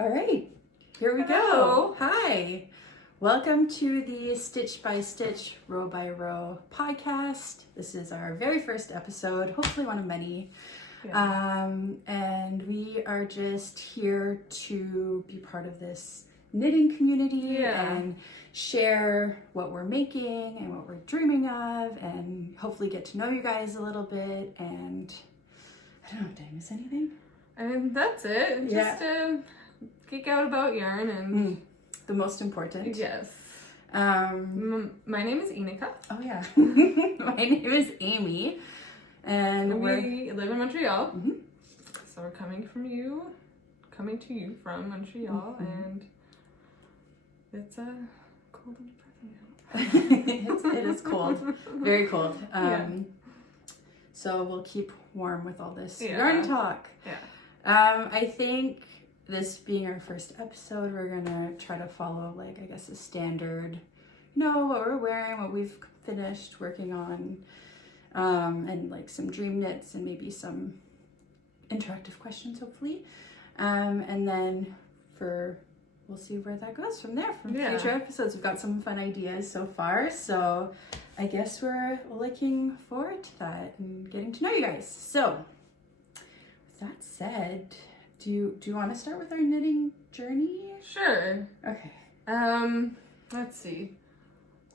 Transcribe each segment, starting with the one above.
All right, here we go. Hi, welcome to the Stitch by Stitch, Row by Row podcast. This is our very first episode, hopefully one of many. Yeah. And we are just here to be part of this knitting community and share what we're making and what we're dreaming of, and hopefully get to know you guys a little bit. And I don't know, did I miss anything? And that's it. Just geek out about yarn and the most important. Yes. My name is Ineka. Oh yeah. My name is Amie, and we live in Montreal. Mm-hmm. So we're coming to you from Montreal, and it's cold and depressing out. It is cold, very cold. So we'll keep warm with all this yarn talk. Yeah. I think this being our first episode, we're gonna try to follow, like, I guess, a standard, what we're wearing, what we've finished working on, and like some dream knits and maybe some interactive questions, hopefully. And then we'll see where that goes from there, from future episodes. We've got some fun ideas so far, so I guess we're looking forward to that and getting to know you guys. So with that said, do you want to start with our knitting journey? Sure. Okay. Let's see.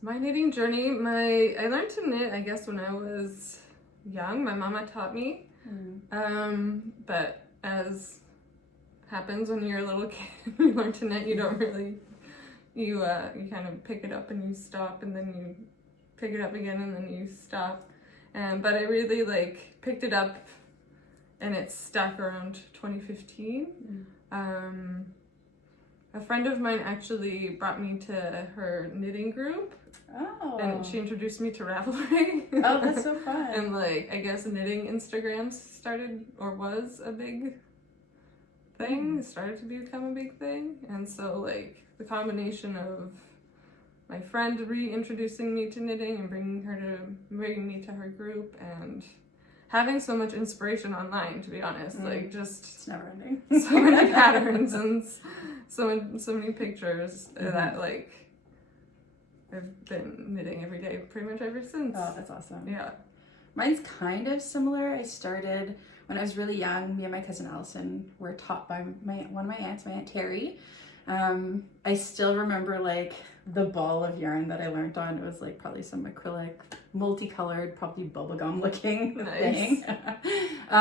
My knitting journey, I learned to knit, I guess, when I was young. My mama taught me. But as happens when you're a little kid, you learn to knit, you don't really, you kind of pick it up and you stop, and then you pick it up again and then you stop. But I really picked it up, and it stuck around 2015. A friend of mine actually brought me to her knitting group. Oh. And she introduced me to Ravelry. Oh, that's so fun. And I guess knitting Instagram started, or was a big thing. It started to become a big thing. And so the combination of my friend reintroducing me to knitting and bringing me to her group, and having so much inspiration online, to be honest, it's never ending. So many patterns and so many pictures that I've been knitting every day pretty much ever since. Oh, that's awesome. Yeah. Mine's kind of similar. I started when I was really young. Me and my cousin Allison were taught by one of my aunts, my Aunt Terry. I still remember the ball of yarn that I learned on. It was probably some acrylic, multicolored, probably bubblegum looking thing. But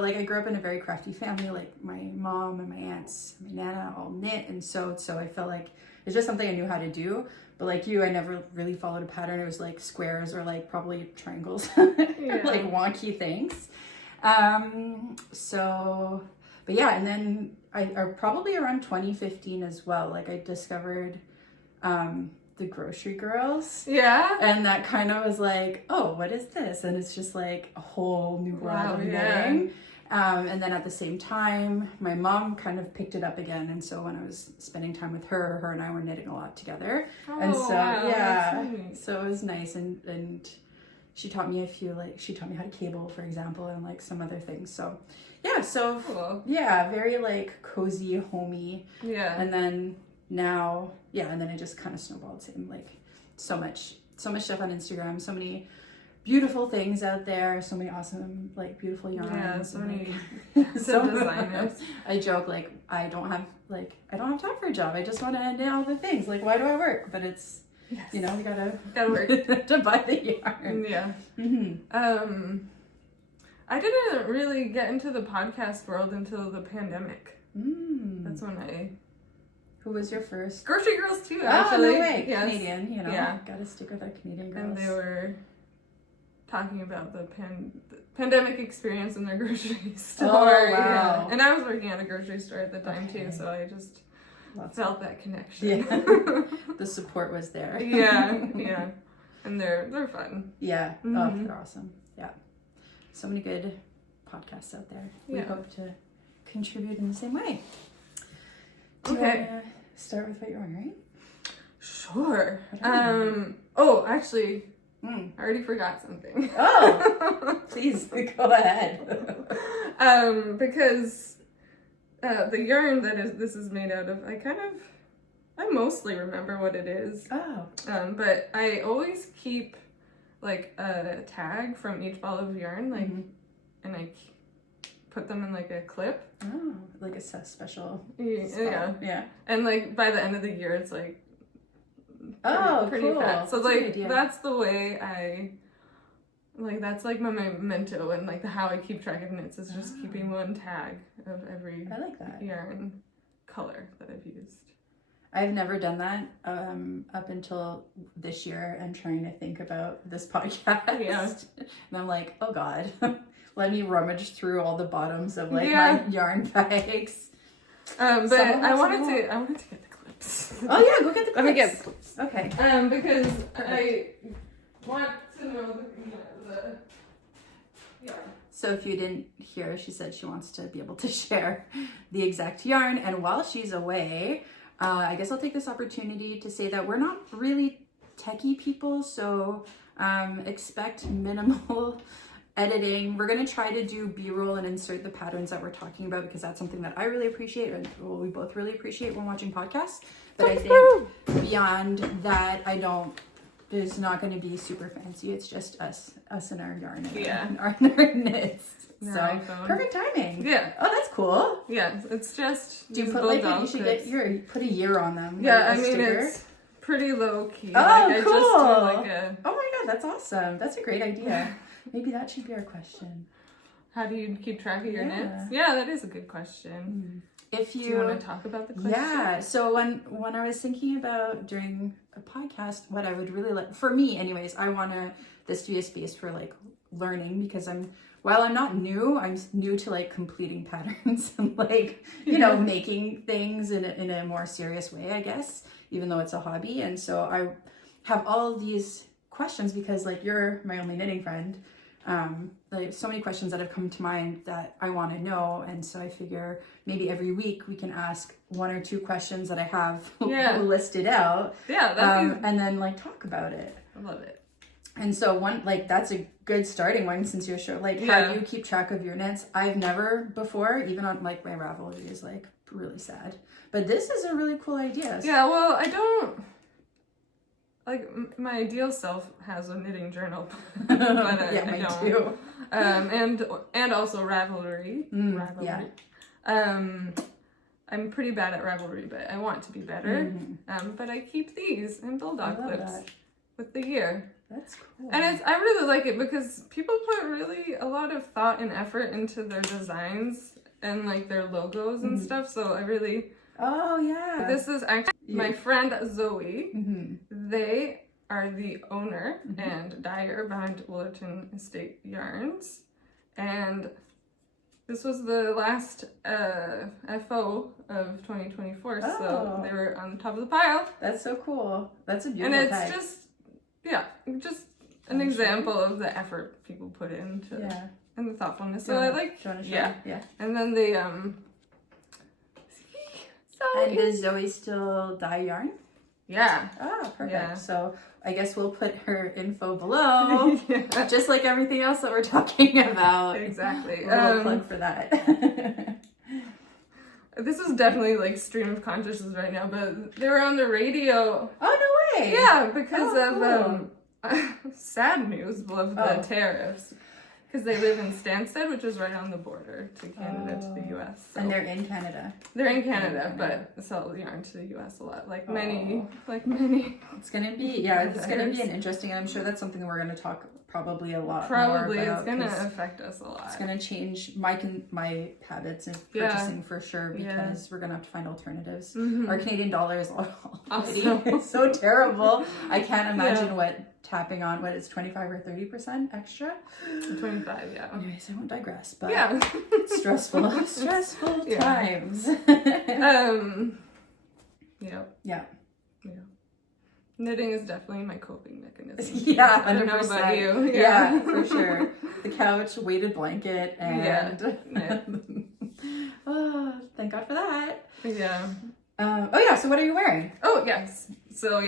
I grew up in a very crafty family. My mom and my aunts, my nana all knit, and so I felt like it's just something I knew how to do. But I never really followed a pattern. It was squares or probably triangles, wonky things. But yeah, and then I probably around 2015 as well, I discovered the Grocery Girls. Yeah. And that kind of was oh, what is this? And it's just a whole new world of knitting. And then at the same time, my mom kind of picked it up again. And so when I was spending time with her and I were knitting a lot together. Oh, and so, wow, so it was nice. And she taught me she taught me how to cable, for example, and some other things. So cool. Very cozy, homey. Yeah. And then now, and then it just kind of snowballed, and so much stuff on Instagram, so many beautiful things out there, so many awesome beautiful yarns. Yeah, so many designers. I joke I don't have time for a job. I just want to knit all the things. Why do I work? But it's we gotta work to buy the yarn. Yeah. Mm-hmm. I didn't really get into the podcast world until the pandemic. That's when Who was your first? Grocery Girls too, actually. Oh, no way. Yes. Canadian, Gotta stick with our Canadian girls. And they were talking about the pandemic experience in their grocery store. Oh, wow. Yeah. And I was working at a grocery store at the time too, so I just felt that connection. Yeah. The support was there. Yeah. And they're fun. Yeah. Mm-hmm. Oh, they're awesome. Yeah. So many good podcasts out there. We hope to contribute in the same way. Do you want to start with what you're on, right? Sure. Actually, I already forgot something. Oh, please go ahead. Because the yarn this is made out of, I mostly remember what it is. Oh. But I always keep like a tag from each ball of yarn, like, and I put them in like a clip. Oh, like a special. Yeah. And like by the end of the year, it's like pretty cool. fat. So like that's the way that's like my memento, and like how I keep track of knits is just keeping one tag of every yarn color that I've used. I've never done that up until this year and trying to think about this podcast. Yeah. And I'm like, oh God, let me rummage through all the bottoms of like my yarn bags. But I wanted to get the clips. Oh yeah, go get the clips. Let me get the clips. Okay. Because I want to know the yarn. So if you didn't hear, she said she wants to be able to share the exact yarn. And while she's away, I guess I'll take this opportunity to say that we're not really techie people, so expect minimal editing. We're going to try to do B-roll and insert the patterns that we're talking about, because that's something that I really appreciate, and we both really appreciate when watching podcasts. But I think beyond that, there's not going to be super fancy. It's just us and our yarn and our knits. So perfect timing. Yeah. Oh, that's cool. Yeah, it's just. Do you put you should put a year on them? Yeah, I mean it's pretty low key. Oh, like, cool. I just do Oh my God, that's awesome. That's a great idea. Maybe that should be our question. How do you keep track of your knits? Yeah, that is a good question. If you do you want to talk about the question? Yeah. So when I was thinking about doing a podcast, what I would really like, for me anyways, I want this to be a space for like learning, because while I'm not new, I'm new to like completing patterns and like, making things in a more serious way, I guess, even though it's a hobby. And so I have all these questions because like you're my only knitting friend. Like so many questions that have come to mind that I want to know. And so I figure maybe every week we can ask one or two questions that I have listed out. Yeah. And then like talk about it. I love it. And so that's a good starting one, since you're sure, like, how do you keep track of your knits? I've never before, even on like my Ravelry is like really sad, but this is a really cool idea. Yeah, well, I don't, like, my ideal self has a knitting journal, but I don't. Too. And also Ravelry. Ravelry. Yeah. I'm pretty bad at Ravelry, but I want to be better. But I keep these and bulldog clips with the year. That's cool. And I really like it because people put really a lot of thought and effort into their designs and like their logos and stuff. So I really. Oh yeah. This is actually my friend Zoe. They are the owner and dyer behind Woolerton Estate Yarns, and this was the last FO of 2024. So they were on the top of the pile. That's so cool. That's a beautiful. And it's just an example of the effort people put into and the thoughtfulness. So I like. Yeah. And then they And does Zoe still dye yarn? Yeah. Oh, perfect. Yeah. So I guess we'll put her info below, just like everything else that we're talking about. Exactly. A little plug for that. This is definitely like stream of consciousness right now, but they were on the radio. Oh, no way. Yeah, because of sad news of the tariffs. Because they live in Stansted, which is right on the border to Canada, to the U.S. So. And they're in Canada. They're in Canada, but sell yarn to the U.S. a lot. Like many. It's gonna be, it's gonna be an interesting, and I'm sure that's something we're gonna talk probably a lot more about. It's gonna affect us a lot. It's gonna change my habits of purchasing for sure, because we're gonna have to find alternatives. Our Canadian dollar is already so terrible. I can't imagine what tapping on, what is 25 or 30% extra? 25, yeah. Anyways, I won't digress, but stressful times. Yeah. Knitting is definitely my coping mechanism. Yeah, 100%. I don't know about you. Yeah, for sure. The couch, weighted blanket, and oh, thank God for that. Yeah. So what are you wearing? Oh, yes. So,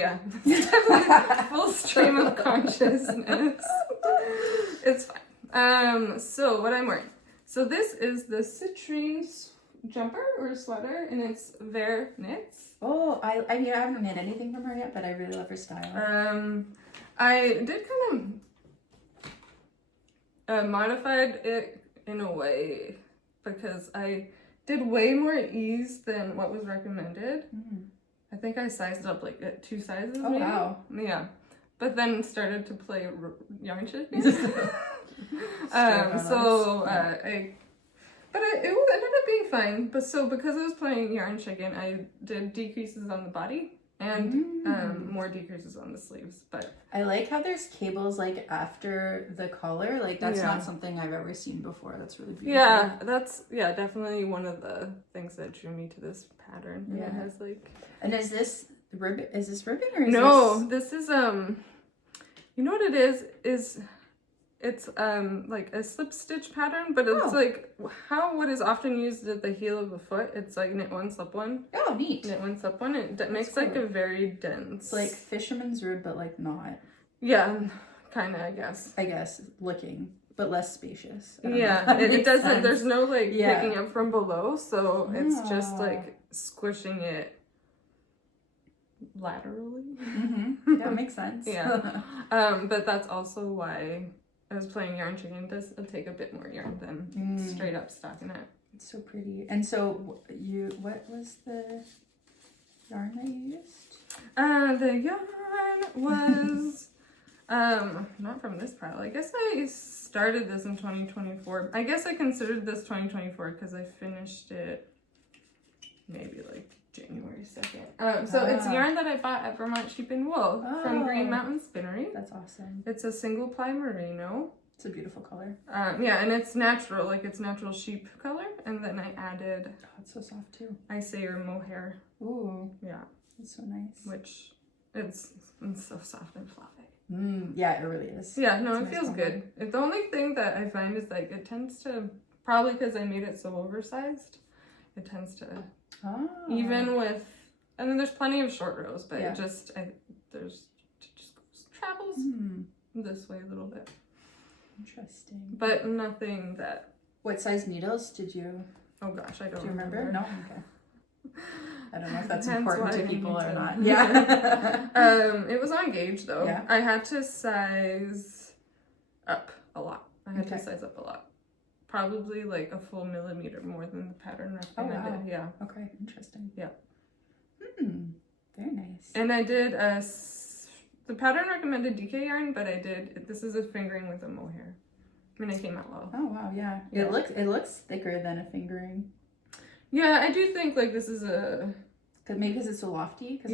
full stream of consciousness. It's fine. So what I'm wearing. So this is the Citrine jumper or sweater, and it's Vert knits. Oh, I mean, I haven't knit anything from her yet, but I really love her style. I did kind of modified it in a way because I did way more ease than what was recommended. I think I sized up like at 2 sizes. Oh, maybe. wow. Yeah, but then started to play yarn chicken. But it ended up being fine. But so because I was playing yarn chicken, I did decreases on the body and more decreases on the sleeves. But I like how there's cables like after the collar. Like that's not something I've ever seen before. That's really beautiful. Yeah, that's definitely one of the things that drew me to this pattern. And it has like. And is this ribbon? Is this ribbon or is no? This is you know what it is. It's like a slip stitch pattern, but it's like what is often used at the heel of a foot. It's like knit one, slip one. Oh, neat. Knit one, slip one. It makes cool. Like a very dense. It's like fisherman's rib, but like not. Yeah, kind of. I guess looking, but less spacious. Yeah, it doesn't. Sense. There's no like picking up from below, so it's just like squishing it laterally. Yeah, makes sense. Yeah, but that's also why. I was playing yarn chicken. It does take a bit more yarn than straight up stocking it. It's so pretty. And so what was the yarn that you used? The yarn was not from this pile. I guess I started this in 2024. I guess I considered this 2024 because I finished it maybe like January 2nd. So it's yarn that I bought at Vermont Sheep and Wool from Green Mountain Spinnery. That's awesome. It's a single ply merino. It's a beautiful color. Yeah, and it's natural, like it's natural sheep color. And then I added. Oh, it's so soft too. Isager mohair. Ooh. Yeah. It's so nice. Which it's so soft and fluffy. Yeah, it really is. Yeah, no, it feels good. The only thing that I find is like it tends to, probably because I made it so oversized, it tends to. Even with, and then there's plenty of short rows, but it just travels this way a little bit. Interesting. But nothing that. What size needles did you? Oh gosh, I don't. Do you remember? No. Okay. I don't know if that's Hence important to people or not. Yeah. It was on gauge though. Yeah. I had to size up a lot. I had to size up a lot. Probably like a full millimeter more than the pattern recommended. Oh, wow. Yeah. Okay, interesting. Yeah. Very nice. And I did the pattern recommended DK yarn, but this is a fingering with a mohair. I mean, it came out well. Oh wow, yeah. It looks thicker than a fingering. Yeah, I do think like this is maybe because it's so lofty. I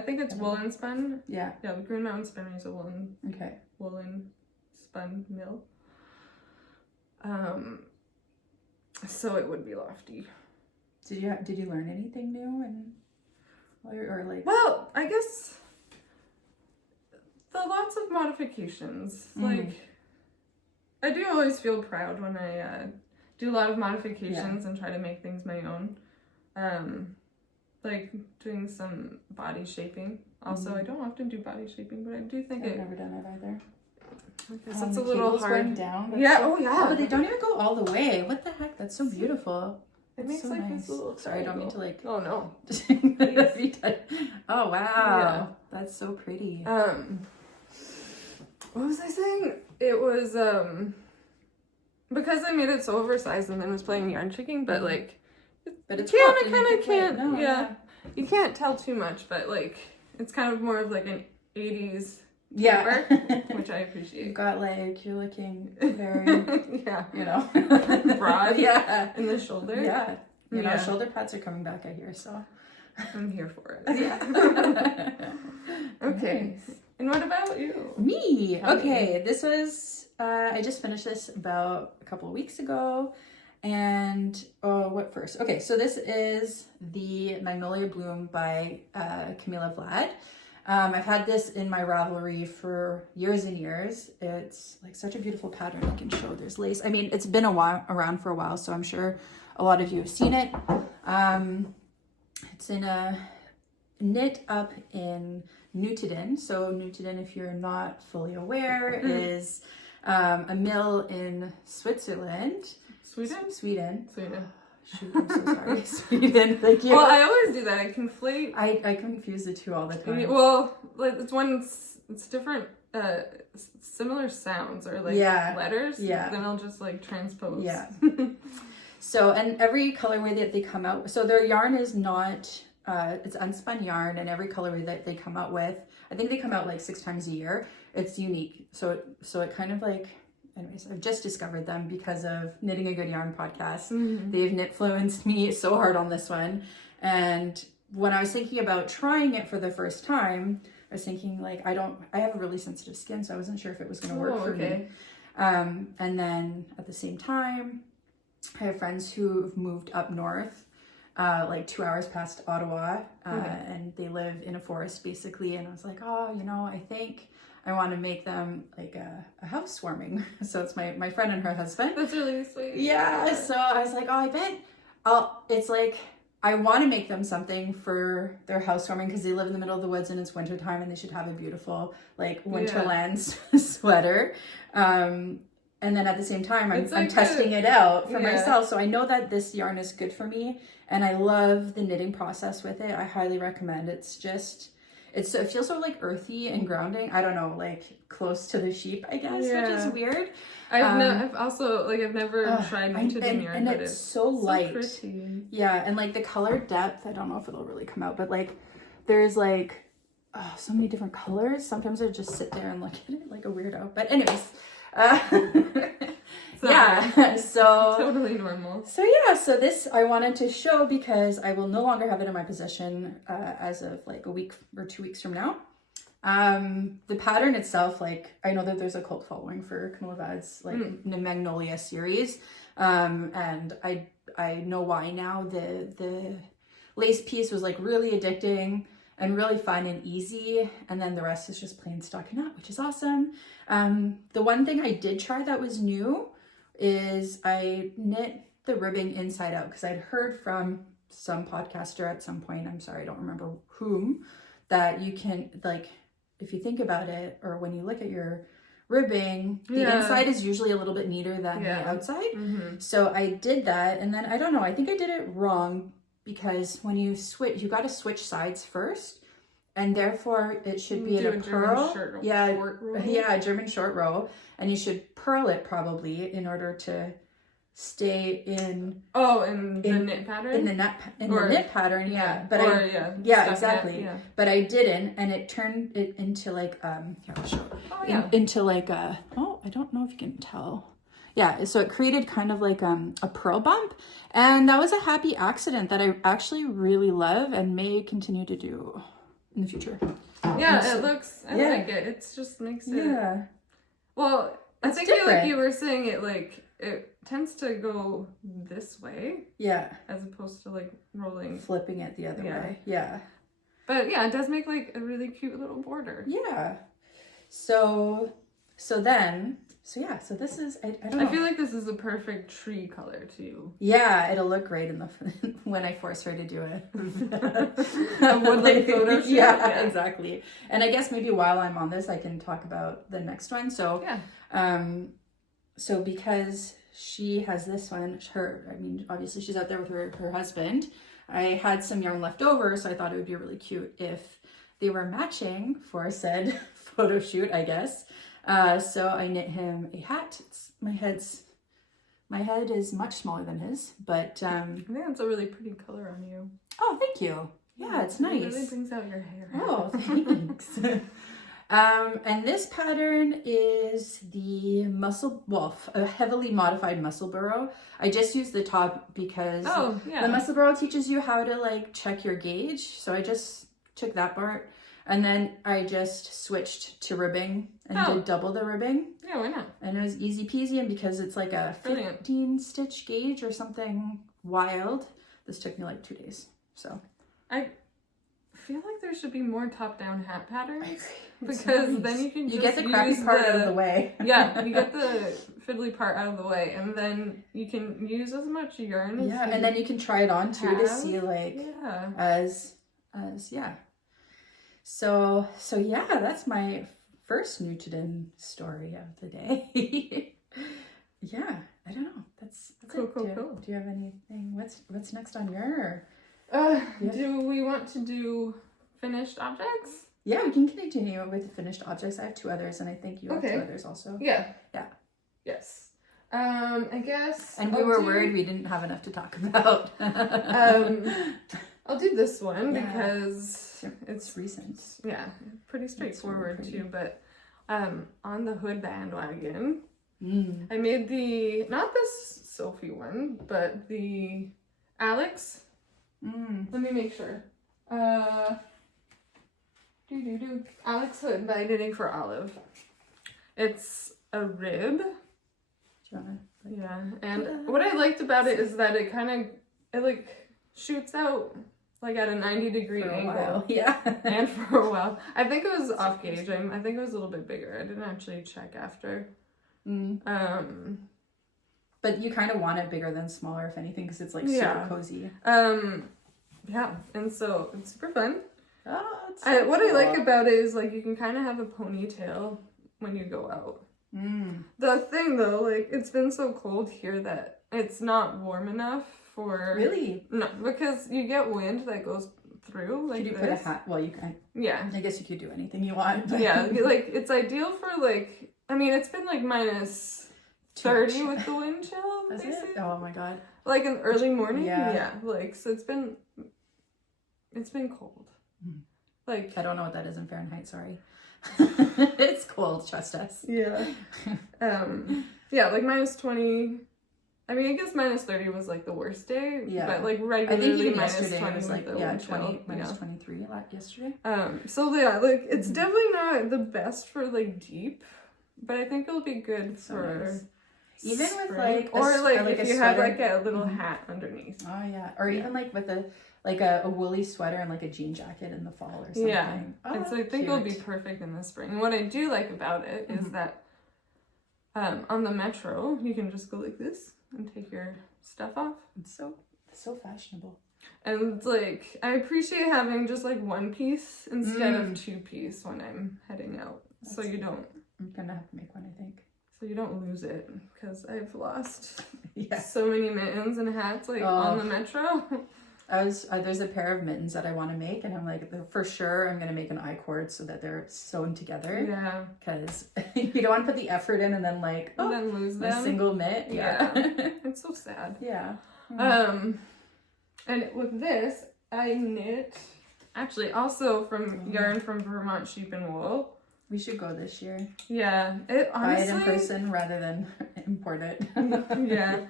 think it's woolen spun. Yeah. Yeah, the Green Mountain Spinnery is a woolen. Okay. Woolen spun mill. So it would be lofty. Did you learn anything new or like? Well, I guess the lots of modifications. Like, I do always feel proud when I do a lot of modifications and try to make things my own. Like doing some body shaping. Also, I don't often do body shaping, but I do think I've never done it either. I guess it's a little hard. Going down. Yeah. Oh yeah. Oh, but they don't even go all the way. What the heck? That's so beautiful. It makes so like nice. this little. Sorry, I don't mean to like. Oh no. Oh wow. Yeah. That's so pretty. What was I saying? It was because I made it so oversized and then was playing yarn chicken, but like. But it's can't. No, yeah. You can't tell too much, but like it's kind of more of like an 80s. Yeah, which I appreciate. You're looking very, broad. Yeah, in the shoulder. Yeah, you know, shoulder pads are coming back, I hear. So I'm here for it. Yeah. Okay. Nice. And what about you? Me. Okay, this was I just finished this about a couple of weeks ago, and what first? Okay, so this is the Magnolia Bloom by Camila Vlad. I've had this in my Ravelry for years and years. It's like such a beautiful pattern. I can show there's lace. I mean, it's been around for a while, so I'm sure a lot of you have seen it. It's in a knit up in Nutiden. So Nutiden, if you're not fully aware, is a mill in Switzerland. Sweden? Sweden. Sweden. Shoot, I'm so sorry. Sweden, thank you. Well, I always do that. I conflate. I confuse the two all the time. Well, like it's different, similar sounds or like letters. Yeah. Then I'll just like transpose. Yeah. So, and every colorway that they come out, so their yarn is not, it's unspun yarn, and every colorway that they come out with, I think they come out like 6 times a year. It's unique. So it kind of like, anyways, I've just discovered them because of Knitting a Good Yarn podcast. Mm-hmm. They've knit-fluenced me so hard on this one. And when I was thinking about trying it for the first time, I was thinking like, I have a really sensitive skin, so I wasn't sure if it was going to work for me. And then at the same time, I have friends who've moved up north, like 2 hours past Ottawa, and they live in a forest basically. And I was like, oh, I think I want to make them like a housewarming. So it's my friend and her husband. That's really sweet. Yeah. So I was like, oh, I bet it's like, I want to make them something for their housewarming because they live in the middle of the woods and it's wintertime and they should have a beautiful like winterland sweater. And then at the same time, I'm testing it out for myself. So I know that this yarn is good for me and I love the knitting process with it. I highly recommend. It's just, it feels so like earthy and grounding. I don't know, like close to the sheep, I guess, which is weird. I've also like I've never tried Nutiden yarn, and it's so light. Pretty. Yeah, and like the color depth, I don't know if it'll really come out, but like there's like so many different colors. Sometimes I just sit there and look at it like a weirdo. But anyways, so totally normal. So so this I wanted to show because I will no longer have it in my possession as of like a week or 2 weeks from now. The pattern itself, like I know that there's a cult following for Camila Vlad's like the Magnolia series, and I know why now. The lace piece was like really addicting and really fun and easy, and then the rest is just plain stockinette, which is awesome. The one thing I did try that was new is I knit the ribbing inside out because I'd heard from some podcaster at some point, I'm sorry, I don't remember whom, that you can like, if you think about it, or when you look at your ribbing, the inside is usually a little bit neater than the outside. So I did that, and then I don't know, I think I did it wrong because when you switch, you got to switch sides first, and therefore it should be in a purl. A German short row, and you should purl it probably in order to stay in the knit pattern, the knit pattern, exactly. But I didn't, and it turned it into like here I'll show into like a I don't know if you can tell. So it created kind of like a purl bump, and that was a happy accident that I actually really love and may continue to do in the future. It looks I like it. It just makes it well, I think like you were saying it like it tends to go this way. As opposed to like flipping it the other way. But it does make like a really cute little border. So this is I don't know. I feel like this is a perfect tree color too. It'll look great in the when I force her to do it. A woodland photo shoot. Exactly. And I guess maybe while I'm on this I can talk about the next one. So so because she has this one, obviously she's out there with her husband. I had some yarn left over, so I thought it would be really cute if they were matching for said photo shoot, I guess. So I knit him a hat. My head is much smaller than his, but I think that's a really pretty color on you. Oh, thank you. Yeah, it's nice. It really brings out your hair. Oh, thanks. And this pattern is the a heavily modified Mussleburgh. I just used the top because the Mussleburgh teaches you how to like check your gauge. So I just took that part, and then I just switched to ribbing and did double the ribbing. Yeah, why not? And it was easy peasy, and because it's like a 15 stitch gauge or something wild, this took me like 2 days. So I feel like there should be more top-down hat patterns because then you can just get the crappy part out of the way. You get the fiddly part out of the way, and then you can use as much yarn as and then you can try it on too to see like So that's my first Nutiden story of the day. I don't know. That's cool, it. cool. Do you have anything? What's next on your? Do we want to do finished objects? Yeah, we can continue with the finished objects. I have 2 others, and I think you have 2 others also. Yeah. Yeah. Yes. I guess. And we were worried we didn't have enough to talk about. I'll do this one because it's recent. Yeah, pretty straightforward really too. But on the hood bandwagon, I made not this Sophie one, but the Alex. Let me make sure. Alex hood by Knitting for Olive. It's a rib. Do you wanna? Yeah, and what I liked about it is that it like shoots out like at a 90-degree angle. While. Yeah. And for a while. I think it was off gauge. I think it was a little bit bigger. I didn't actually check after. But you kind of want it bigger than smaller, if anything, because it's like super cozy. Yeah, and so it's super fun. Oh, what I like about it is like you can kind of have a ponytail when you go out. The thing though, like it's been so cold here that it's not warm enough for. Really? No, because you get wind that goes through. Like, could you put a hat? Well, you can. Yeah. I guess you could do anything you want. But... Yeah, like it's ideal for like. I mean, it's been like minus 30 with the wind chill. Is it? Oh my god. Like in early morning. Yeah. Yeah. Like so, it's been cold. Like I don't know what that is in Fahrenheit. Sorry. It's cold. Trust us. Yeah. Yeah, like minus 20. I mean, I guess minus 30 was like the worst day. Yeah. But like regularly, I think minus yesterday 20 was like 20 minus 23 yesterday. So yeah, like it's definitely not the best for like deep, but I think it'll be good for nice. Even spring. with like or like if you have like a little hat underneath. Oh yeah, or even like with a woolly sweater and like a jean jacket in the fall or something. Yeah, oh, I think it'll be perfect in the spring. And what I do like about it is that on the metro you can just go like this and take your stuff off. It's so fashionable. And like I appreciate having just like one piece instead of 2-piece when I'm heading out. So you don't. I'm gonna have to make one, I think. So you don't lose it, because I've lost so many mittens and hats like on the metro. There's a pair of mittens that I want to make, and I'm like, for sure I'm gonna make an I-cord so that they're sewn together. Yeah. Because you don't want to put the effort in and then like and then lose them. A single mitt. Yeah. It's so sad. Yeah. And with this, I knit actually also from yarn from Vermont Sheep and Wool. We should go this year. Yeah, it honestly. Buy it in person rather than import it. Yeah,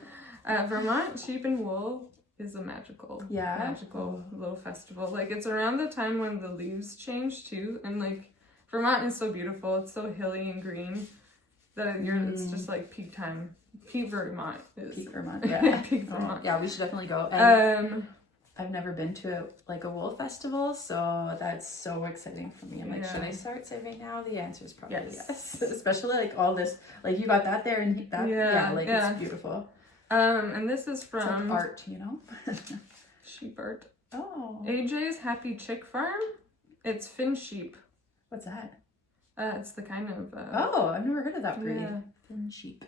Vermont Sheep and Wool is a magical little festival. Like it's around the time when the leaves change too, and like Vermont is so beautiful. It's so hilly and green that it's just like peak time. Peak Vermont is peak Vermont. Yeah, peak Vermont. Yeah, we should definitely go. And I've never been to a wool festival, so that's so exciting for me. I'm like, should I start saving now? The answer is probably yes. Especially like all this, like you got that there and that, it's beautiful. And this is from it's like art, you know. Sheep art. Oh. AJ's Happy Chick Farm. It's Finnsheep. What's that? It's the kind of. Oh, I've never heard of that breed. Yeah. Finnsheep.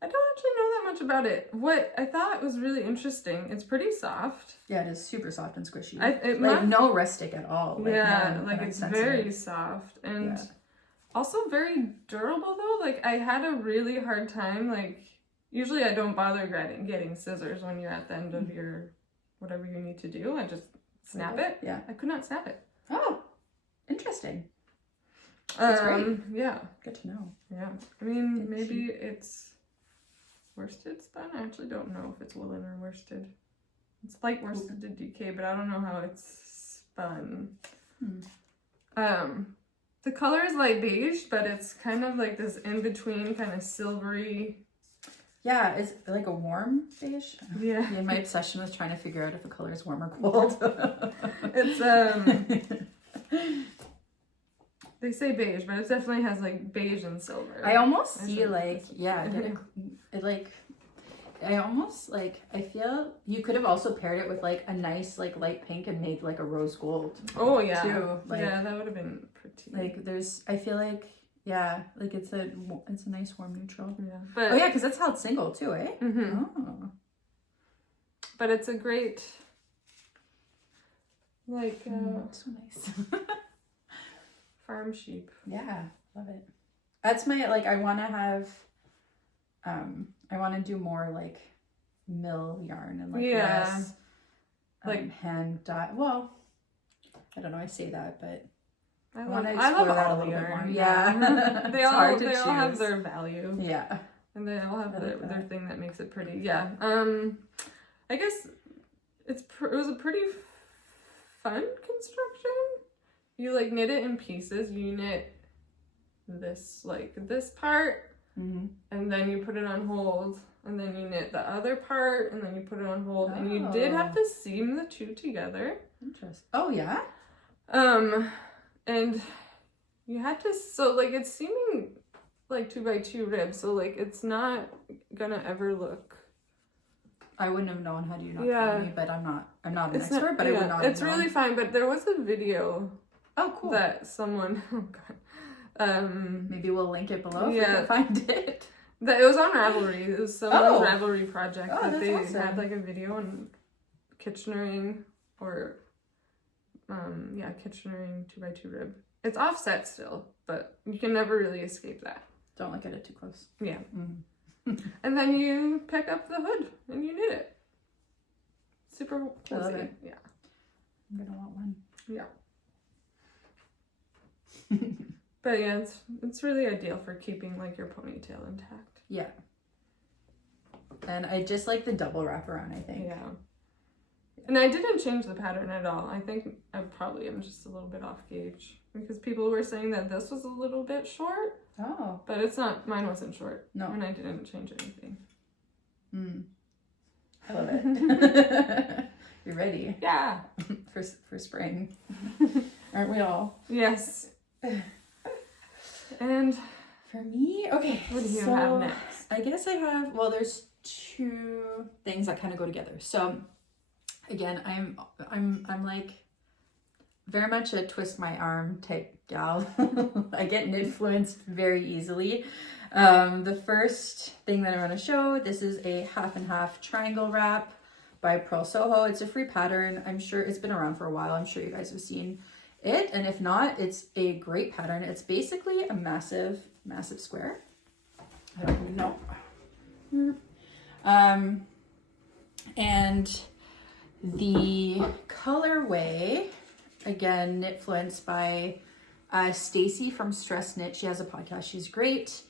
I don't actually know that much about it. What I thought was really interesting, it's pretty soft. Yeah, it is super soft and squishy. No rustic at all. It's very soft and also very durable though. Like I had a really hard time. Like usually I don't bother getting scissors when you're at the end of your whatever you need to do. I just snap it. Yeah. I could not snap it. Oh, interesting. That's great. Yeah. Good to know. Yeah. I mean, maybe it's worsted spun? I actually don't know if it's woolen or worsted. It's like worsted DK, but I don't know how it's spun. The color is light beige, but it's kind of like this in-between kind of silvery. Yeah, it's like a warm beige. Yeah. My obsession was trying to figure out if a color is warm or cold. It's they say beige, but it definitely has like beige and silver. I almost see like I feel you could have also paired it with like a nice like light pink and made like a rose gold. Oh yeah. Too. Like, yeah, that would have been pretty. Like I feel like Yeah, like it's a nice warm neutral. Yeah. But oh yeah, because that's held single too, eh? Mm-hmm. Oh. But it's a great, like, so nice. farm sheep. Yeah, love it. That's my, like, I want to have, I want to do more, like, mill yarn and, like, less, like, hand dye. Well, I don't know, I say that, but I want to explore that a little bit more. Yeah. they all have their value. Yeah. And they all have their thing that makes it pretty. Yeah. I guess it was a pretty fun construction. You like knit it in pieces. You knit this part, mm-hmm. and then you put it on hold, and then you knit the other part, and then you put it on hold, and you did have to seam the two together. Interesting. Oh yeah. And you had to, so like it's seaming like 2x2 ribs, so like it's not gonna ever look. I wouldn't have known had you not told me, but I'm not an expert, but I would not. It's really fine, but there was a video. Oh, cool. That someone, oh god. Maybe we'll link it below if we can find it. It was on Ravelry. It was someone's Ravelry project that they awesome. had like a video on Kitchenering or Kitchenering 2x2 rib. It's offset still, but you can never really escape that. Don't look at it too close. Yeah. Mm-hmm. And then you pick up the hood and you knit it. Super cozy. Yeah. I'm gonna want one. Yeah. But yeah, it's really ideal for keeping like your ponytail intact. Yeah. And I just like the double wrap around, I think. Yeah. And I didn't change the pattern at all. I think I probably am just a little bit off gauge because people were saying that this was a little bit short. Oh. But it's not, mine wasn't short. No. And I didn't change anything. I love it. You're ready. Yeah. for spring. Aren't we all? Yes. And for me, okay. What do you have next? I guess I have, well, there's two things that kind of go together. So again, I'm like very much a twist my arm type gal. I get influenced very easily. The first thing that I'm going to show, this is a half and half triangle wrap by Purl SoHo. It's a free pattern. I'm sure it's been around for a while. I'm sure you guys have seen it. And if not, it's a great pattern. It's basically a massive square. I don't even know. And the colorway, again, knitfluenced by Stacy from Stress Knit. She has a podcast. She's great.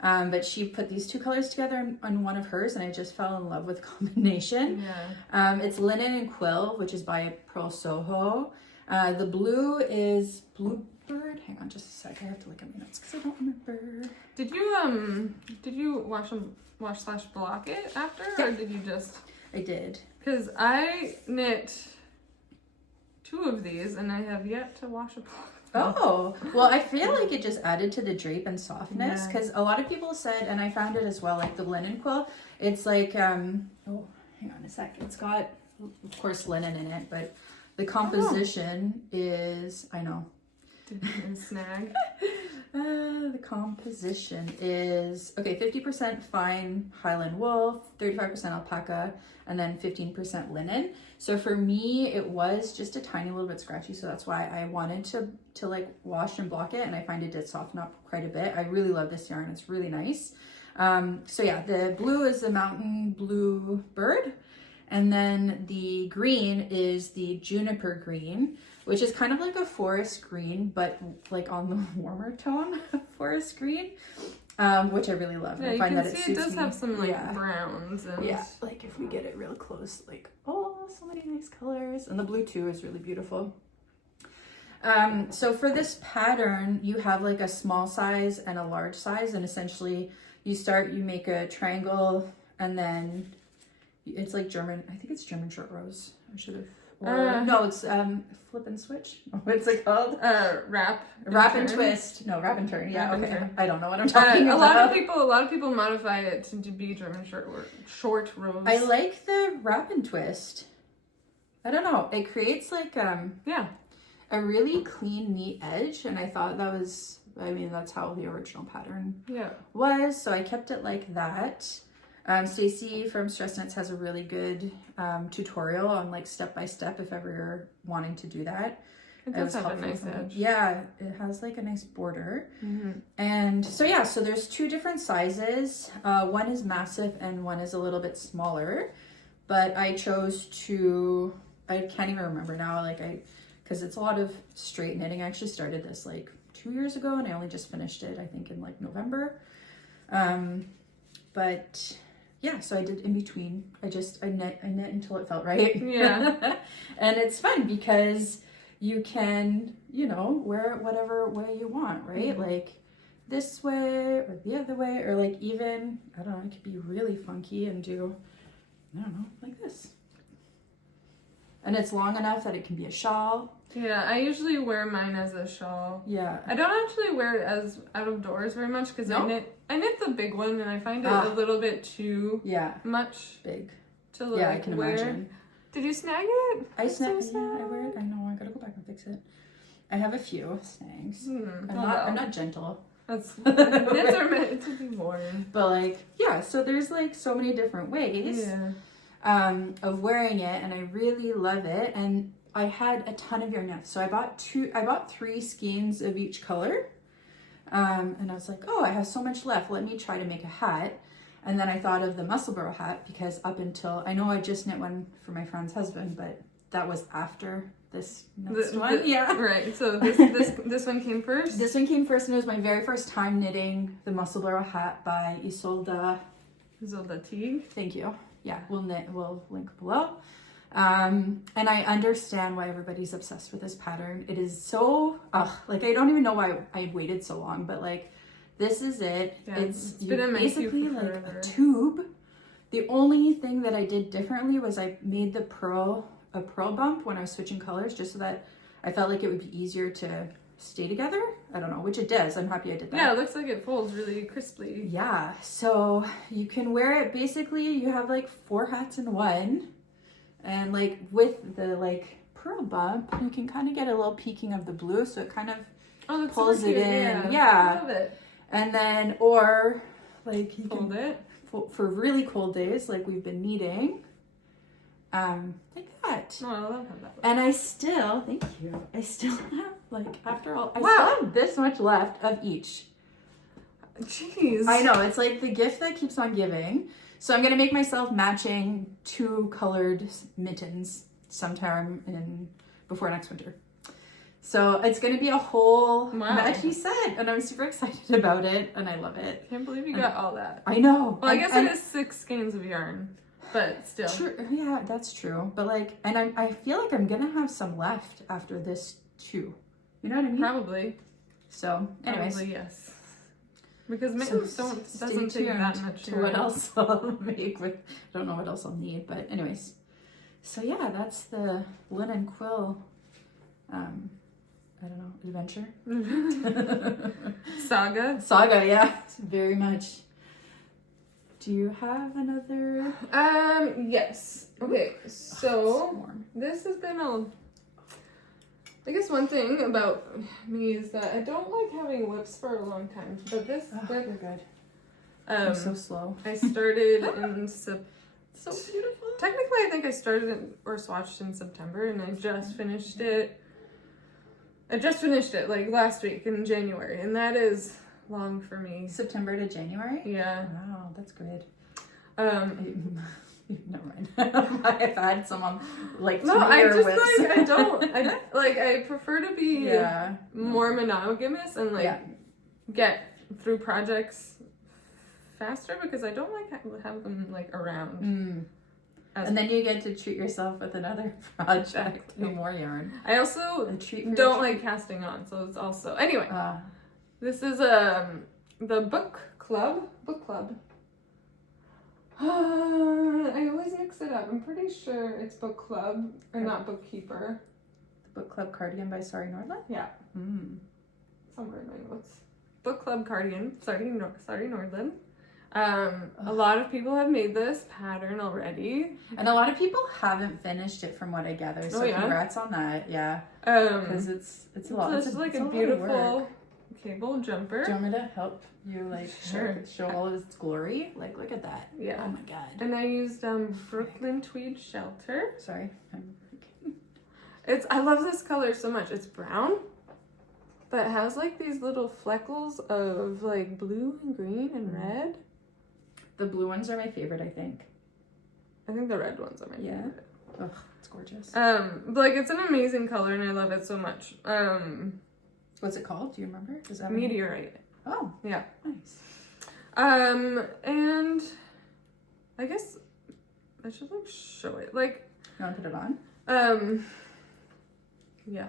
But she put these two colors together on one of hers, and I just fell in love with the combination. Yeah. It's Linen and Quill, which is by Purl SoHo. The blue is Bluebird. Hang on just a sec. I have to look at my notes because I don't remember. Did you wash/block it after, or did you just? I did. Because I knit 2 of these, and I have yet to wash a block. Oh, well, I feel like it just added to the drape and softness because a lot of people said, and I found it as well, like the linen quill, it's like, hang on a sec. It's got, of course, linen in it, but the composition is, I know. Did you snag? The composition is, 50% fine Highland wool, 35% alpaca, and then 15% linen. So for me, it was just a tiny little bit scratchy. So that's why I wanted to like wash and block it. And I find it did soften up quite a bit. I really love this yarn. It's really nice. So yeah, the blue is the Mountain Bluebird. And then the green is the Juniper green, which is kind of like a forest green, but like on the warmer tone of forest green, which I really love. Yeah, I find you can that see it does suits have me. some like browns and like if we get it real close, like so many nice colors, and the blue too is really beautiful. So for this pattern, you have like a small size and a large size, and essentially you make a triangle, and then it's like German. I think it's German short rows. I should have. No, it's flip and switch. What's it called? Wrap and twist. No, wrap and turn. Yeah, okay. Turn. I don't know what I'm talking about. A lot of people modify it to be German short rows. I like the wrap and twist. I don't know. It creates like a really clean, neat edge, and I thought that was I mean, that's how the original pattern Yeah. was. So I kept it like that. Stacy from Stress Nuts has a really good tutorial on like step by step if ever you're wanting to do that. It does have a nice edge. Yeah, it has like a nice border. Mm-hmm. And so yeah, so there's 2 different sizes. One is massive and one is a little bit smaller. But I chose to, I can't even remember now, because it's a lot of straight knitting. I actually started this like 2 years ago and I only just finished it, I think in like November. But yeah, so I did in between. I knit until it felt right. Yeah. And it's fun because you can, wear it whatever way you want, right? Mm-hmm. Like this way or the other way, or like even, I don't know, it could be really funky and do, I don't know, like this. And it's long enough that it can be a shawl. Yeah, I usually wear mine as a shawl. Yeah. I don't actually wear it as out of doors very much because No? I knit the big one and I find it a little bit too much big to like I can wear. imagine. Did you snag it? I snag so I wear it. I know, I gotta go back and fix it. I have a few snags. I'm I'm not gentle. That's knits are meant to be worn. But like, yeah, so there's like so many different ways of wearing it, and I really love it. And I had a ton of yarn left, so I bought 3 skeins of each color. And I was like, oh, I have so much left. Let me try to make a hat. And then I thought of the Mussleburgh hat because up until, I know I just knit one for my friend's husband, but that was after this next one. Yeah. Right. So this one came first? This one came first, and it was my very first time knitting the Mussleburgh hat by Ysolda. Ysolda Teague. Thank you. Yeah, we'll link below. And I understand why everybody's obsessed with this pattern. It is so, like, I don't even know why I waited so long, but like, this is it. Yeah, it's been in my basically queue for like forever. a tube. The only thing that I did differently was I made the purl a purl bump when I was switching colors, just so that I felt like it would be easier to stay together. I don't know, which it does. I'm happy I did that. Yeah, it looks like it folds really crisply. Yeah, so you can wear it, basically you have like 4 hats in one, and like with the like purl bump you can kind of get a little peeking of the blue, so it kind of pulls it in. Yeah. I love it. And then, or like you Fold can it for really cold days like we've been needing, like that. Oh, I love how that looks. And I still have, like, after all, I Wow. still have this much left of each. Jeez. I know, it's like the gift that keeps on giving. So I'm gonna make myself matching 2 colored mittens sometime before next winter. So it's gonna be a whole matchy set, and I'm super excited about it, and I love it. Can't believe you got all that. I know. Well, I guess it is 6 skeins of yarn, but still. True. Yeah, that's true. But like, and I feel like I'm gonna have some left after this too. You know what I mean? Probably. So, anyways. Probably, yes. Because mittens doesn't take that much to what else I'll make with, I don't know what else I'll need, but anyways. So yeah, that's the linen quill, I don't know, adventure. Saga, yeah, very much. Do you have another? Yes. Okay, so this has been I guess one thing about me is that I don't like having whips for a long time, but this they're good. I'm so slow. I started in So beautiful. Technically, I think I started or swatched in September, and I just finished it. Like last week in January, and that is long for me. September to January? Yeah. Wow, that's good. Never mind. I've had someone like no, I just whips. like I don't. I prefer to be more monogamous and get through projects faster because I don't like have them like around. And then you get to treat yourself with another project, more yarn. I also don't like casting on, so it's also anyway. This is the book club. I always mix it up. I'm pretty sure it's book club or not bookkeeper. The book club cardigan by Sari Nordlund? Yeah. Somewhere in my notes. Book club cardigan. Sari Nordlund. A lot of people have made this pattern already, and a lot of people haven't finished it from what I gather. So congrats on that. Yeah. Because it's a lot. It's like a beautiful cable jumper. Do you want me to help you like Sure. show all of its glory? Like, look at that. Yeah. Oh my god. And I used Brooklyn Tweed shelter. Sorry. I love this color so much. It's brown, but it has like these little fleckles of like blue and green and red. The blue ones are my favorite, I think. I think the red ones are my Yeah. favorite. Ugh, it's gorgeous. Like it's an amazing color and I love it so much. What's it called? Do you remember? Is that Meteorite. Oh, Yeah. nice. And I guess I should like show it. Like, You want to put it on? Yeah.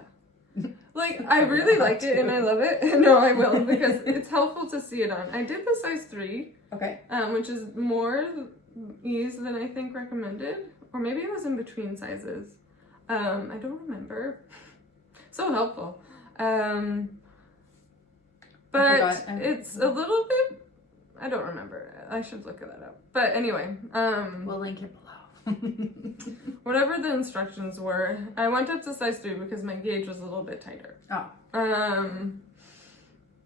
Like, I really like it and I love it. No, I will, because it's helpful to see it on. I did the size 3. Okay. Which is more ease than I think recommended. Or maybe it was in between sizes. I don't remember. So helpful. But it's a little bit, I don't remember. I should look that up. But anyway. We'll link it below. Whatever the instructions were, I went up to size 3 because my gauge was a little bit tighter. Oh.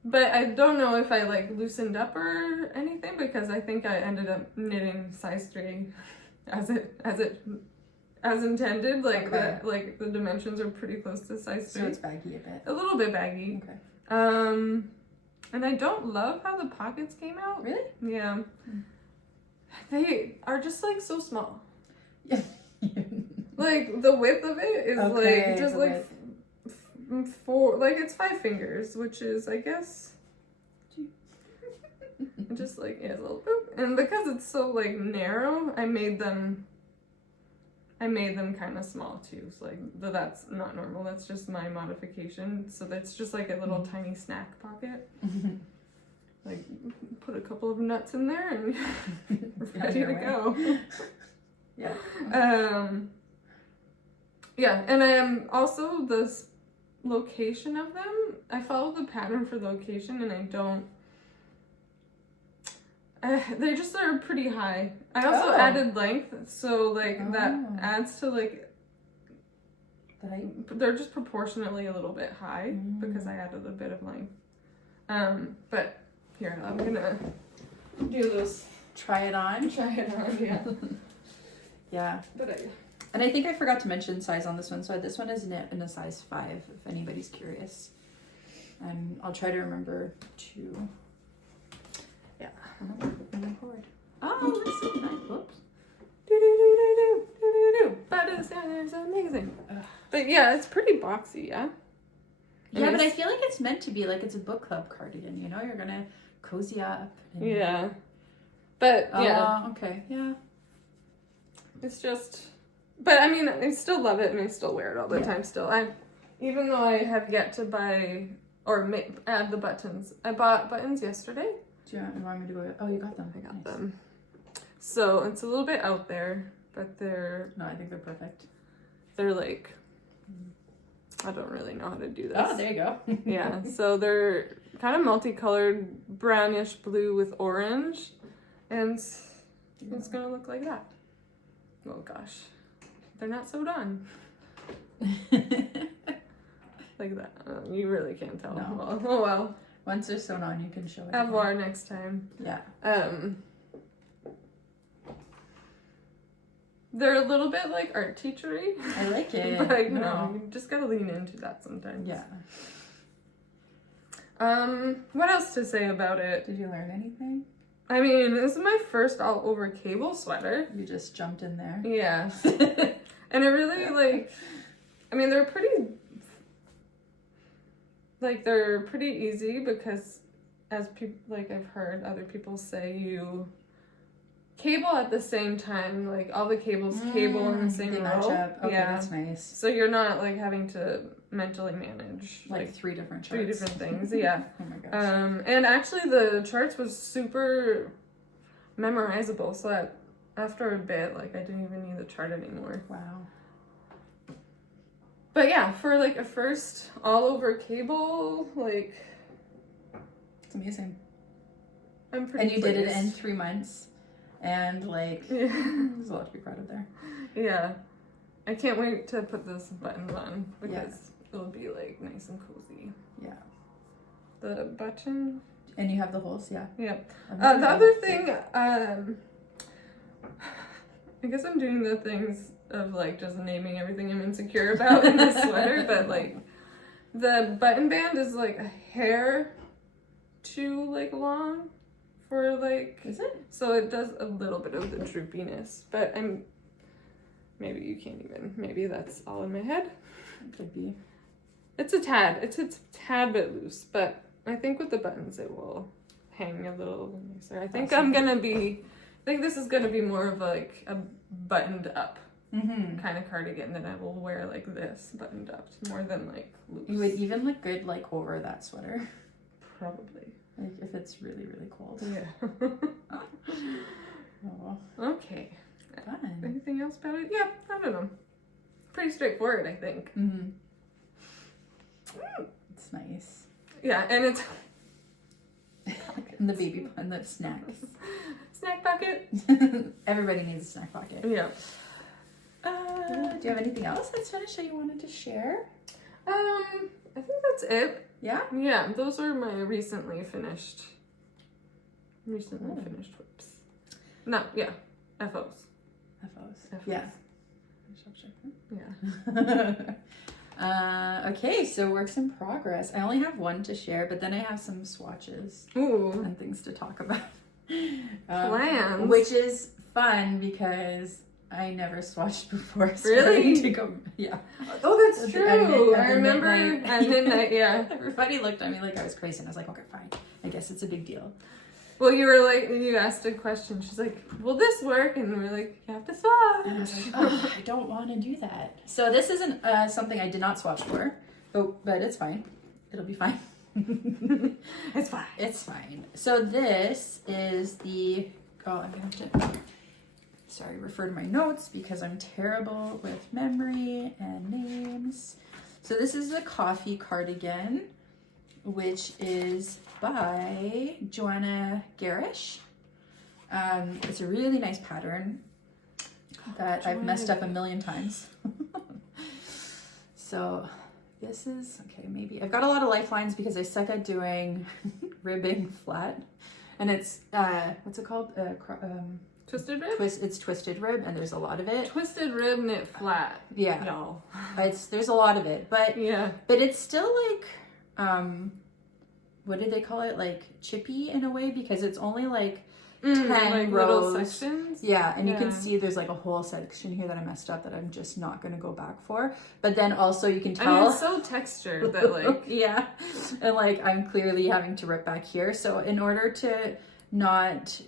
But I don't know if I like loosened up or anything because I think I ended up knitting size 3 as intended. Like the dimensions are pretty close to size 3. So it's baggy a bit. A little bit baggy. Okay. And I don't love how the pockets came out. Really? Yeah. They are just like so small. Yeah. Like the width of it is Okay, like just like 4, like it's 5 fingers, which is I guess just like a little boop. And because it's so like narrow, I made them kind of small too. So like that's not normal. That's just my modification. So that's just like a little tiny snack pocket. Like put a couple of nuts in there and ready to go. Yeah. Yeah, and I am also the location of them. I follow the pattern for location, and I don't. They just are pretty high. I also added length, so like that adds to like. They're just proportionately a little bit high because I added a bit of length. But here I'm gonna do this. Try it on. Yeah. Yeah. But And I think I forgot to mention size on this one. So this one is knit in a size 5, if anybody's curious. And I'll try to remember to. Yeah. Record. Oh, that's so nice. Whoops. But it's amazing. But yeah, it's pretty boxy, yeah? Yeah, but I feel like it's meant to be like it's a book club cardigan, you know? You're gonna cozy up. And... Yeah. But yeah. Okay, yeah. It's just, but I mean, I still love it and I still wear it all the time still. Even though I have yet to buy or add the buttons. I bought buttons yesterday. Do you want me to go? Oh, you got them. I got them. So it's a little bit out there, but they're... No, I think they're perfect. They're like... I don't really know how to do this. Oh, there you go. Yeah, so they're kind of multicolored, brownish blue with orange. And it's going to look like that. Oh gosh, they're not sewed on. Like that. You really can't tell. No. Oh well. Once they're sewn on, you can show it. Avoir next time. Yeah. They're a little bit like art teachery. I like it. But you know, you just gotta lean into that sometimes. Yeah. What else to say about it? Did you learn anything? I mean, this is my first all-over cable sweater. You just jumped in there. Yeah. And it really, like, I mean, they're pretty easy because as people, like I've heard other people say, you cable at the same time, like all the cables cable in the same row. Match up. Okay, yeah. That's nice. So you're not like having to mentally manage like 3 different charts. 3 different things, yeah. Oh my gosh. And actually the charts was super memorizable, so that after a bit, like I didn't even need the chart anymore. Wow. But yeah, for like a first all over cable, like It's amazing. I'm pretty And you pleased. did it in 3 months. And like there's a lot to be proud of there. Yeah. I can't wait to put those buttons on because it'll be like nice and cozy. Yeah. the button. And you have the holes, yeah. Yeah. The other thing, I guess I'm doing the things of like just naming everything I'm insecure about in this sweater, but like the button band is like a hair too like long for like. Is it? So it does a little bit of the droopiness, but maybe you can't even. Maybe that's all in my head. It could be. It's a tad bit loose, but I think with the buttons it will hang a little nicer. I think this is gonna be more of like a buttoned up kind of cardigan that I will wear like this, buttoned up, more than like loose. You would even look good like over that sweater. Probably. Like if it's really, really cold. Yeah. Oh. Okay. Fun. Anything else about it? Yeah, I don't know. Pretty straightforward, I think. It's nice. Yeah, and it's And the baby and the snacks. Snack bucket. Everybody needs a snack pocket. Yeah. Do you have anything else that's finished that you wanted to share? I think that's it. Yeah? Yeah, those are my recently finished whips. No, yeah. FOs. Yeah. Yeah. Okay, so works in progress. I only have one to share, but then I have some swatches Ooh. and things to talk about. Plans. Which is fun because I never swatched before. So Really? I need to go, yeah. Oh, that's true. I remember at midnight, yeah. Everybody looked at me like I was crazy, and I was like, okay, fine. I guess it's a big deal. Well, you were like, you asked a question. She's like, will this work? And we're like, you have to swatch. And I was like, oh, I don't want to do that. So this isn't something I did not swatch for. Oh, but it's fine. It'll be fine. It's fine. It's fine. So this is the, I'm going to have to, refer to my notes because I'm terrible with memory and names. So this is the coffee cardigan, which is by Joanna Garish. It's a really nice pattern that I've messed up a million times. So this is, okay, maybe. I've got a lot of lifelines because I suck at doing ribbing flat. And it's, what's it called? Twisted rib? It's twisted rib, and there's a lot of it. Twisted rib knit flat. Yeah. Y'all. There's a lot of it, but yeah. But it's still like, what did they call it? Like chippy in a way, because it's only like 10 like rows. little sections. Yeah, and you can see there's like a whole section here that I messed up that I'm just not gonna go back for. But then also you can tell. I mean, it's so textured that like yeah, and like I'm clearly having to rip back here. So in order to not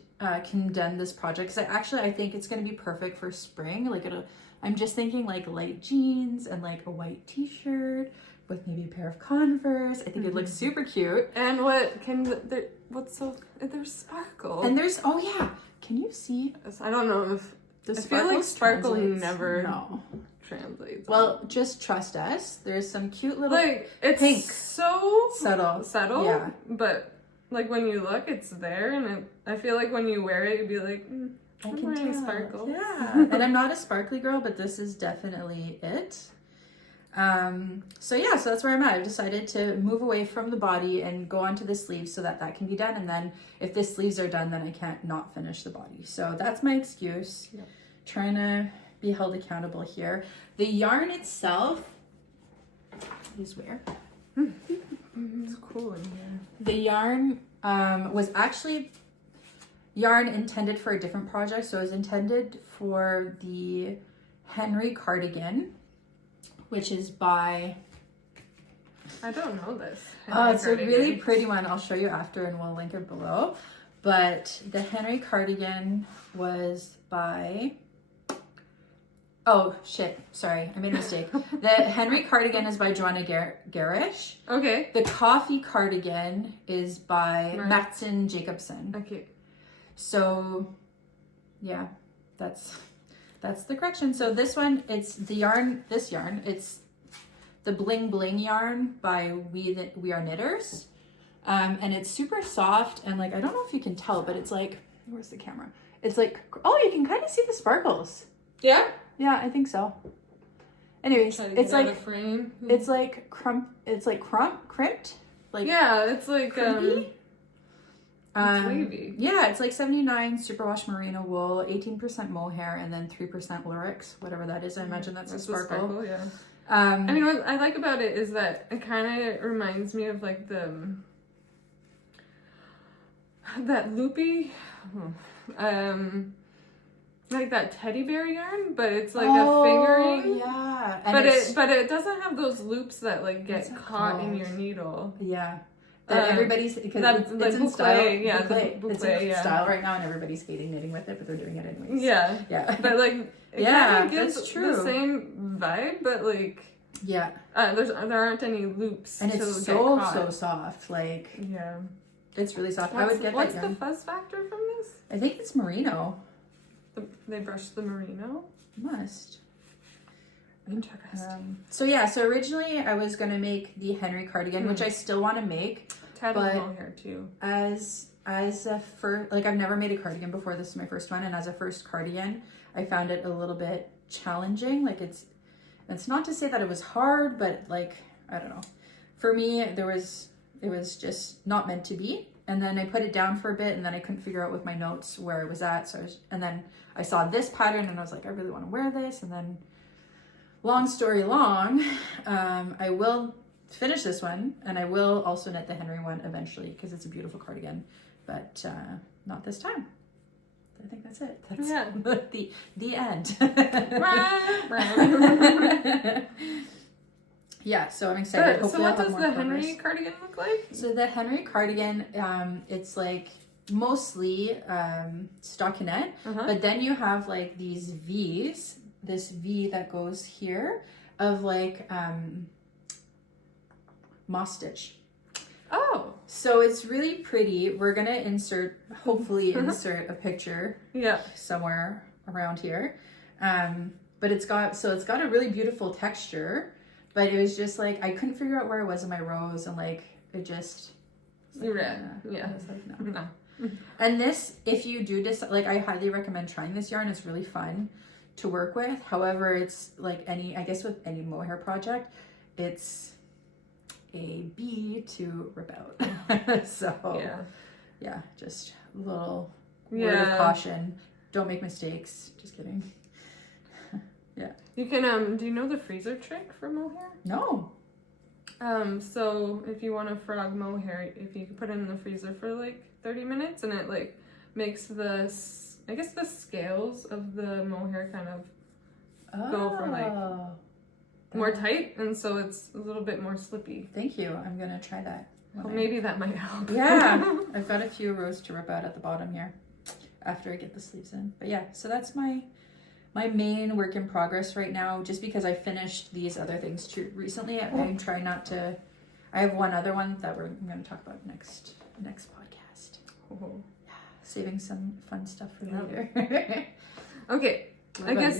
condemn this project, because I think it's gonna be perfect for spring. Like I'm just thinking like light jeans and like a white t-shirt with maybe a pair of Converse. I think it looks super cute. And there's sparkle. And there's, oh yeah, can you see? I don't know if The I feel like sparkle translates. never No. translates. Well, just trust us. There's some cute little like it's pink. so subtle. Yeah. But like when you look, it's there, and I feel like when you wear it, you'd be like, I I'm can wearing tell. sparkles. Yeah. And I'm not a sparkly girl, but this is definitely it. So that's where I'm at. I've decided to move away from the body and go on to the sleeves so that can be done. And then if the sleeves are done, then I can't not finish the body. So that's my excuse. Yep. Trying to be held accountable here. The yarn itself is where? It's cool in here. The yarn was actually yarn intended for a different project. So it was intended for the Henry cardigan, which is by... I don't know this. it's a really pretty one. I'll show you after and we'll link it below. But the Henry cardigan was by... Oh, shit. Sorry, I made a mistake. The Henry cardigan is by Joanna Garish. Okay. The coffee cardigan is by Matson Jacobson. Okay. So, yeah, that's the correction. So this one, it's the yarn, it's the Bling Bling yarn by We Are Knitters. And it's super soft, and like, I don't know if you can tell, but it's like, where's the camera? It's like, oh, you can kind of see the sparkles. Yeah? Yeah, I think so. Anyways, it's like, frame. it's like crimped, Like, yeah, it's like creepy. It's wavy. Yeah, it's like 79 superwash merino wool, 18% mohair, and then 3% lyrics, whatever that is. I imagine that's a sparkle. Yeah. I mean, what I like about it is that it kind of reminds me of like that loopy, like that teddy bear yarn, but it's like a fingering. Yeah, and but it doesn't have those loops that like get caught in your needle. Yeah. That everybody's, because it's in style. It's in style right now, and everybody's skating knitting with it, but they're doing it anyways. Yeah. Yeah. But like, it kind of gives that's true. the same vibe, but like, yeah. There aren't any loops. And it's so soft. Like, yeah. It's really soft. What's the the fuzz factor from this? I think it's merino. They brushed the merino? Must. Interesting. So originally I was gonna make the Henry cardigan, which I still want to make. Tatted mohair too. As a first, like, I've never made a cardigan before. This is my first one, and as a first cardigan, I found it a little bit challenging. Like, it's not to say that it was hard, but like, I don't know. For me, it was just not meant to be. And then I put it down for a bit, and then I couldn't figure out with my notes where it was at. And then I saw this pattern, and I was like, I really want to wear this. And then, long story long, I will finish this one, and I will also knit the Henry one eventually, because it's a beautiful cardigan, but not this time. I think that's it. That's the end. Yeah, so I'm excited. So what does the Henry cardigan look like? So the Henry cardigan, it's like mostly stockinette, but then you have like these V's, this V that goes here of like moss stitch. Oh. So it's really pretty. We're gonna hopefully insert a picture somewhere around here. But it's got a really beautiful texture, but it was just like, I couldn't figure out where it was in my rows, and like, it just... I was like, no. And this, if you do decide, like, I highly recommend trying this yarn. It's really fun to work with. However, it's like I guess with any mohair project, it's a B to rip out. So just a little word of caution. Don't make mistakes. Just kidding. Yeah. You can do you know the freezer trick for mohair? No. So if you want to frog mohair, if you can put it in the freezer for like 30 minutes, and it like makes the scales of the mohair kind of go for like more tight, and so it's a little bit more slippy. Thank you. I'm gonna try that. Well, maybe that might help. Yeah. I've got a few rows to rip out at the bottom here after I get the sleeves in. But yeah, so that's my main work in progress right now, just because I finished these other things too recently. I'm trying not to... I have one other one that I'm going to talk about next podcast. Oh. Yeah, saving some fun stuff for later. Okay, I guess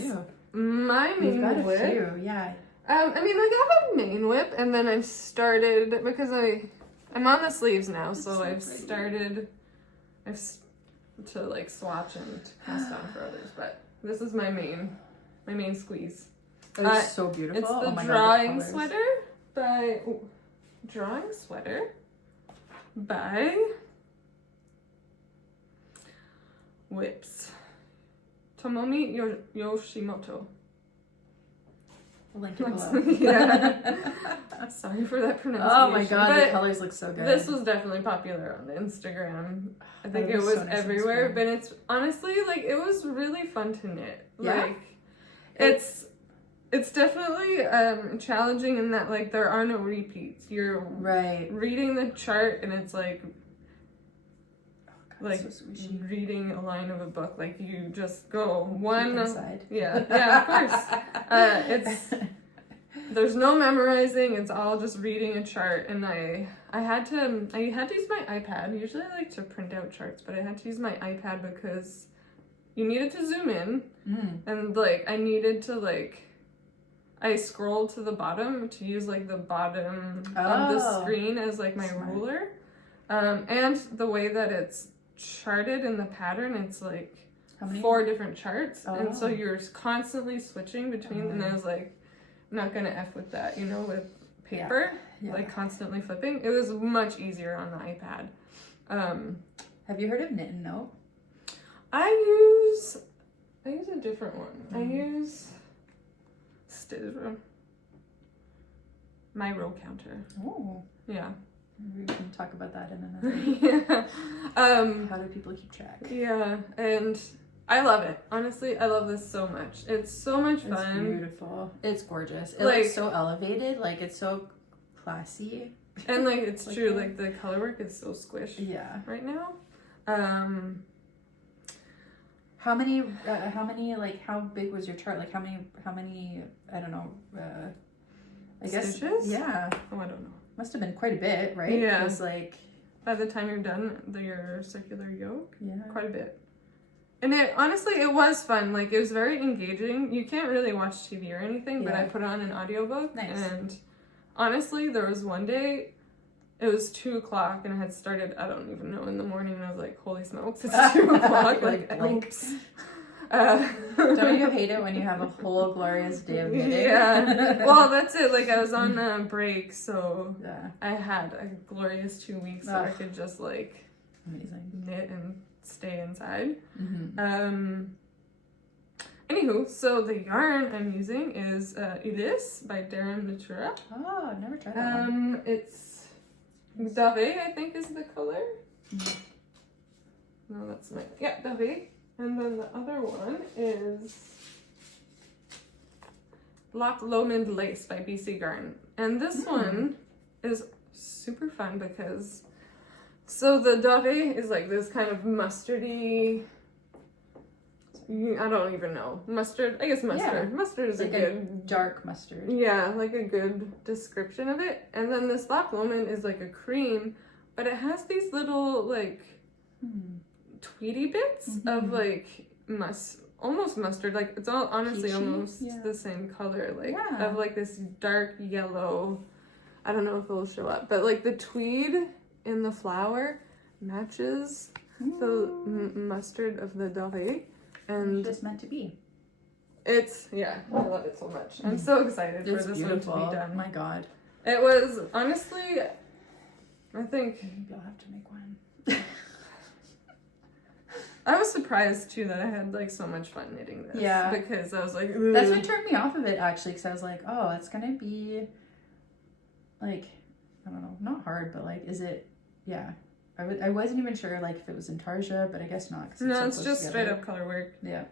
my main whip... yeah. I mean, like, I have a main whip, and then I've started, because I'm on the sleeves now, so I've started to like swatch and cast on for others, but this is my main squeeze. It's so beautiful. It's the drawing sweater by Whips. Tomomi Yoshimoto. Link it below. Sorry for that pronunciation. Oh my god, the colors look so good. This was definitely popular on Instagram. I think it was everywhere, but it's honestly like, it was really fun to knit. Yeah. Like, it's definitely challenging in that like there are no repeats. You're reading the chart, and it's like so reading a line of a book. Like, you just go one inside. Yeah, of course. There's no memorizing. It's all just reading a chart. And I had to use my iPad. Usually I like to print out charts, but I had to use my iPad because you needed to zoom in, and like I needed to I scrolled to the bottom to use like the bottom of the screen as like my ruler, and the way that it's charted in the pattern, it's like 4 different charts, and so you're constantly switching between. And I was like, I'm not gonna F with that, with paper, Yeah. like constantly flipping. It was much easier on the iPad. Have you heard of Knit and Note? I use a different one. I use my row counter. Oh. Yeah. Maybe we can talk about that in another. Yeah. How do people keep track? Yeah, and I love it. Honestly, I love this so much. It's so much fun. It's beautiful. It's gorgeous. It Like- looks so elevated. Like, it's so classy. And like it's Like true, that. like the color work is so squished Yeah. right now. How many, like, how big was your chart? Like, how many, I don't know, I guess. Stitches? Yeah. Oh, I don't know. Must have been quite a bit, right? Yeah. It was like, By the time you're done, your circular yoke, yeah. quite a bit. And it honestly, it was fun. Like, it was very engaging. You can't really watch TV or anything, but Yeah. I put on an audiobook. Nice. And honestly, there was one day, it was 2 o'clock and I had started, I don't even know, in the morning, and I was like, holy smokes, it's 2 o'clock. Like, blink. oops. Don't you hate it when you have a whole glorious day of knitting? Yeah. Well, that's it. Like, I was on a break, so Yeah. I had a glorious 2 weeks where I Ugh. could just, like, Amazing. knit and stay inside. Mm-hmm. Anywho, so the yarn I'm using is Ulysse by Darren Natura. Oh, I've never tried that one. It's Dave, I think is the color. Mhm. No, that's my, yeah, Dave. And then the other one is Loch Lomond Lace by BC Garn. And this one is super fun because, so the Dave is like this kind of mustardy, I don't even know, mustard, I guess mustard. Yeah. Mustard is Like a good, dark mustard. yeah, like a good description of it. And then this Loch Lomond is like a cream, but it has these little like tweedy bits of like almost mustard, like it's all honestly Peachy? almost Yeah. the same color, like Yeah. of like this dark yellow, I don't know if it'll show up, but like the tweed in the flower matches the mustard of the Dove, and It's just meant to be. it's, yeah, I love it so much. I'm so excited for It's this beautiful. one to be Oh done. my god. It was honestly, I think Maybe I'll have to make one. I was surprised too that I had like so much fun knitting this. Yeah. Because I was like, That's "Ugh." what turned me off of it actually, because I was like, oh, it's gonna be like, I don't know, not hard, but like, is it? Yeah, I wasn't even sure like if it was intarsia, but I guess not. 'Cause No, so it's close just together. straight up color work. Yeah.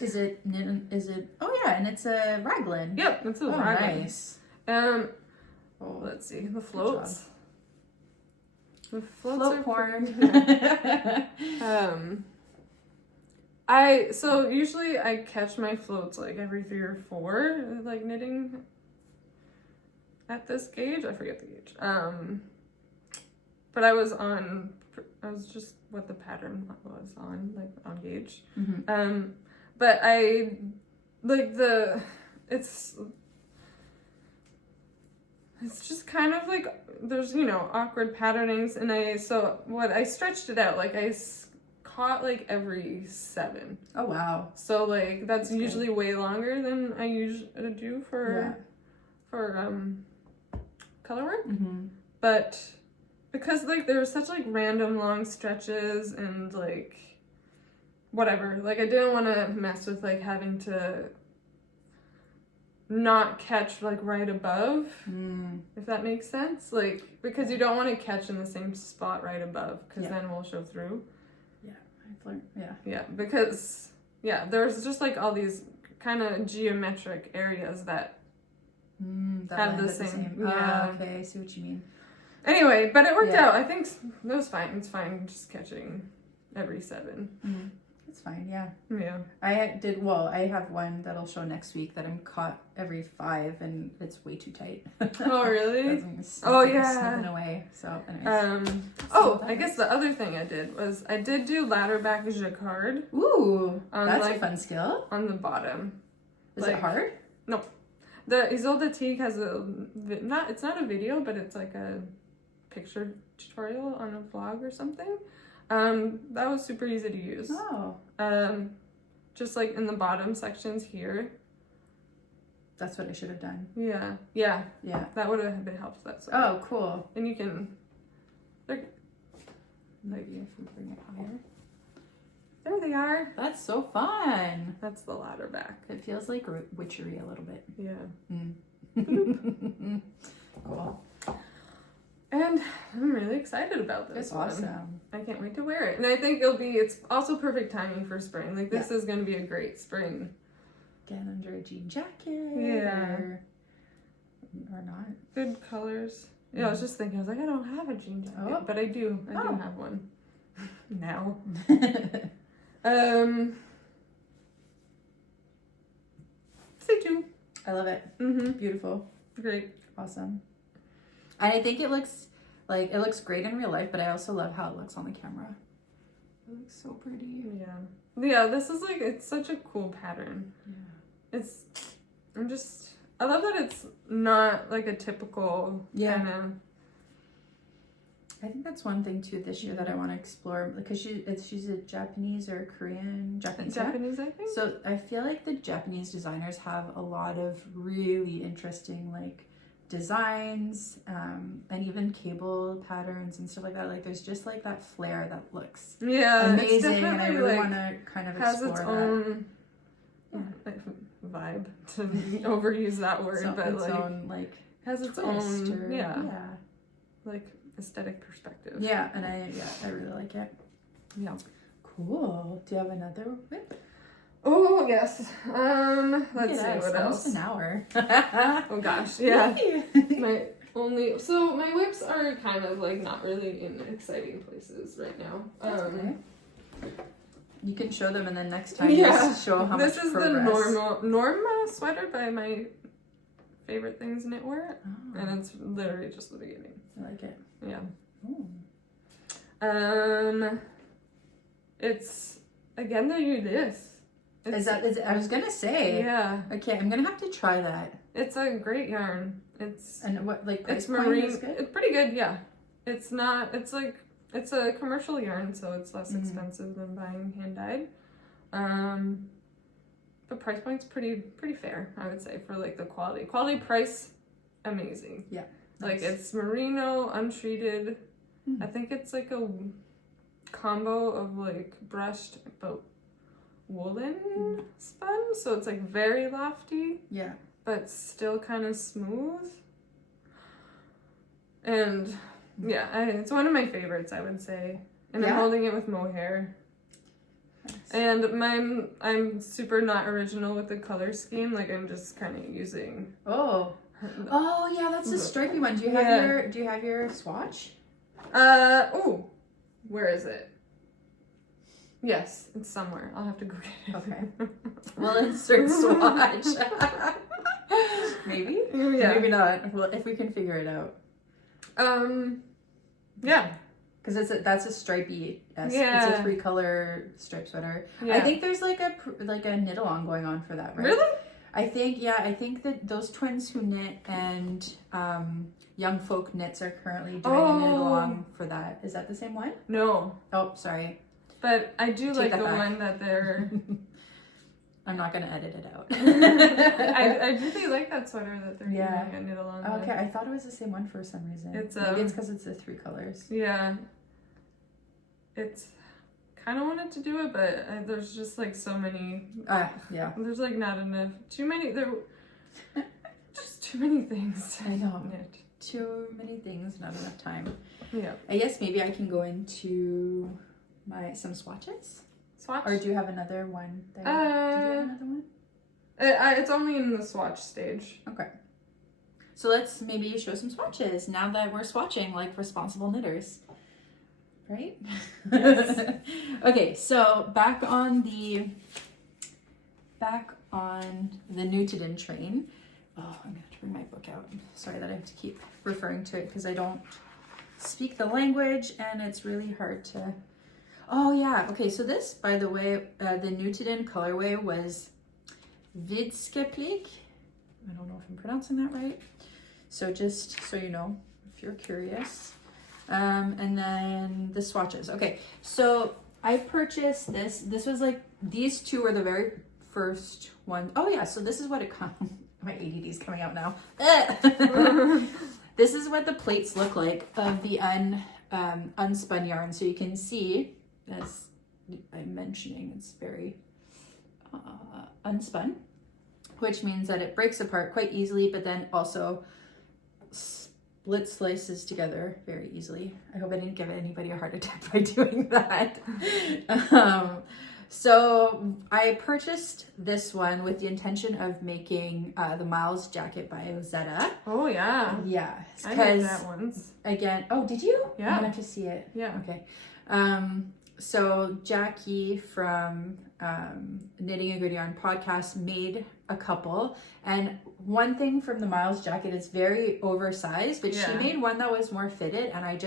Is Is it? Oh yeah, and it's a raglan. Yep, it's a Oh, raglan. nice. Oh, Oh, let's see the floats. The floats float are porn. So usually I catch my floats like every 3 or 4, like knitting at this gauge. I forget the gauge. But I was just what the pattern was on, like on gauge. Mhm. But I like it's just kind of like there's awkward patternings, and I stretched it out, like I caught like every 7. Oh wow. So like that's That's usually way longer than I usually do for color work. Mm-hmm. But because like there were such like random long stretches and like whatever, like I didn't want to mess with like having to not catch like right above, if that makes sense, like because you don't want to catch in the same spot right above, because then we'll show through. I've learned. Yeah. Because there's just like all these kind of geometric areas that That have land the at same. Ah, okay, I see what you mean. Anyway, but it worked Yeah. out. I think it was fine. It's fine just catching every 7. It's fine. Yeah. Yeah. I have one that'll show next week that I'm caught every 5, and it's way too tight. Oh, really? Oh yeah. Snipping away. So, anyways. I guess the other thing I did was I did do ladder back jacquard Ooh, on, that's like, a fun skill. on the bottom. Is like- it hard? No. The Ysolda Teague has it's not a video, but it's like a picture tutorial on a vlog or something. That was super easy to use. Oh. Just like in the bottom sections here, That's what I should have done. Yeah. That would have been helped. That's oh, cool. And you can, maybe if we bring it higher. there they are. That's so fun. That's the ladder back. It feels like witchery a little bit. Yeah. Cool. And I'm really excited about this. It's awesome. I can't wait to wear it. And I think it's also perfect timing for spring. Like, this is going to be a great spring. Get under a jean jacket. Yeah. Or not. Good colors. Yeah, I was just thinking, I was like, I don't have a jean jacket. But I do. I do have one. Now. Stay tuned. I love it. Mm-hmm. Beautiful. Great. Awesome. And I think it looks great in real life, but I also love how it looks on the camera. It looks so pretty. Yeah, this is like, it's such a cool pattern. Yeah. I love that it's not like a typical kind of. I think that's one thing too this year that I want to explore, because she's a Japanese or Korean Japanese. Japanese, I think. So I feel like the Japanese designers have a lot of really interesting like designs, and even cable patterns and stuff like that. Like, there's just like that flair that looks amazing, and I really want to kind of explore its own vibe, to overuse that word, but its like own like has its own like aesthetic perspective. Yeah, and I really like it. Yeah. Cool. Do you have another whip? Oh yes. Let's see what else. Almost an hour. Oh gosh, yeah. my whips are kind of like not really in exciting places right now. Okay. You can show them, and then next time just show how much progress. This is the Norma sweater by my favorite things knitwear, and it's literally just the beginning. I like it. Yeah. Ooh. It's again this. I was gonna say. Yeah. Okay, I'm gonna have to try that. It's a great yarn. And what, like, price it's point marine. is good? It's pretty good. Yeah. It's not. It's like, it's a commercial yarn, so it's less expensive than buying hand dyed. But price point's pretty fair, I would say, for like the quality. Quality price, amazing. Yeah. Like, Nice. it's merino, untreated. I think it's like a combo of like brushed but woolen spun, so it's like very lofty. Yeah. But still kind of smooth. And yeah, it's one of my favorites, I would say. And I'm holding it with Mohair. Nice. And I'm super not original with the color scheme. Like, I'm just kind of using. Oh yeah, that's a stripy one. Do you have your swatch? Where is it? Yes, it's somewhere. I'll have to go get it. Okay. We'll insert swatch. Maybe? Yeah. Maybe not. Well, if we can figure it out. Yeah. Because that's a stripy. It's a 3-color stripe sweater. Yeah. I think there's like a knit along going on for that, right? Really? I think that those twins who knit and Young Folk Knits are currently doing a knit along for that. Is that the same one? No. Oh, sorry. But I do like the one that they're. I'm not gonna edit it out. I really like that sweater that they're doing a knit along. Okay, I thought it was the same one for some reason. Maybe it's because it's the 3 colors. Yeah. It's kind of wanted to do it, but there's just like so many. Yeah. There's like not enough. Too many. Just too many things. I know. Knit. Too many things, not enough time. Yeah. I guess maybe I can go into some swatches. Swatch? Or do you have another one there? Do you have another one? It's only in the swatch stage. Okay. So let's maybe show some swatches now that we're swatching like responsible knitters. Right? Yes. Okay, so back on the Nutiden train. Oh, I'm gonna have to bring my book out. Sorry that I have to keep referring to it because I don't speak the language and it's really hard to. Oh yeah, okay, so this, by the way, the Nutiden colorway was Vidskeplig. I don't know if I'm pronouncing that right. So just so you know, if you're curious. And then the swatches. Okay, so I purchased this. This was like, these two were the very first one. Oh yeah, so this is what it My ADD's coming out now. This is what the plates look like of the unspun yarn. So you can see, as I'm mentioning, it's very unspun, which means that it breaks apart quite easily, but then also slices together very easily. I hope I didn't give anybody a heart attack by doing that. So I purchased this one with the intention of making the Miles jacket by Ysolda. Oh yeah. Yeah. I made that once. Again, oh, did you? Yeah. I'm gonna have to see it. Yeah. Okay. So Jackie from Knitting a Good Yarn podcast made a couple, and one thing from the Miles jacket is very oversized, but she made one that was more fitted, and I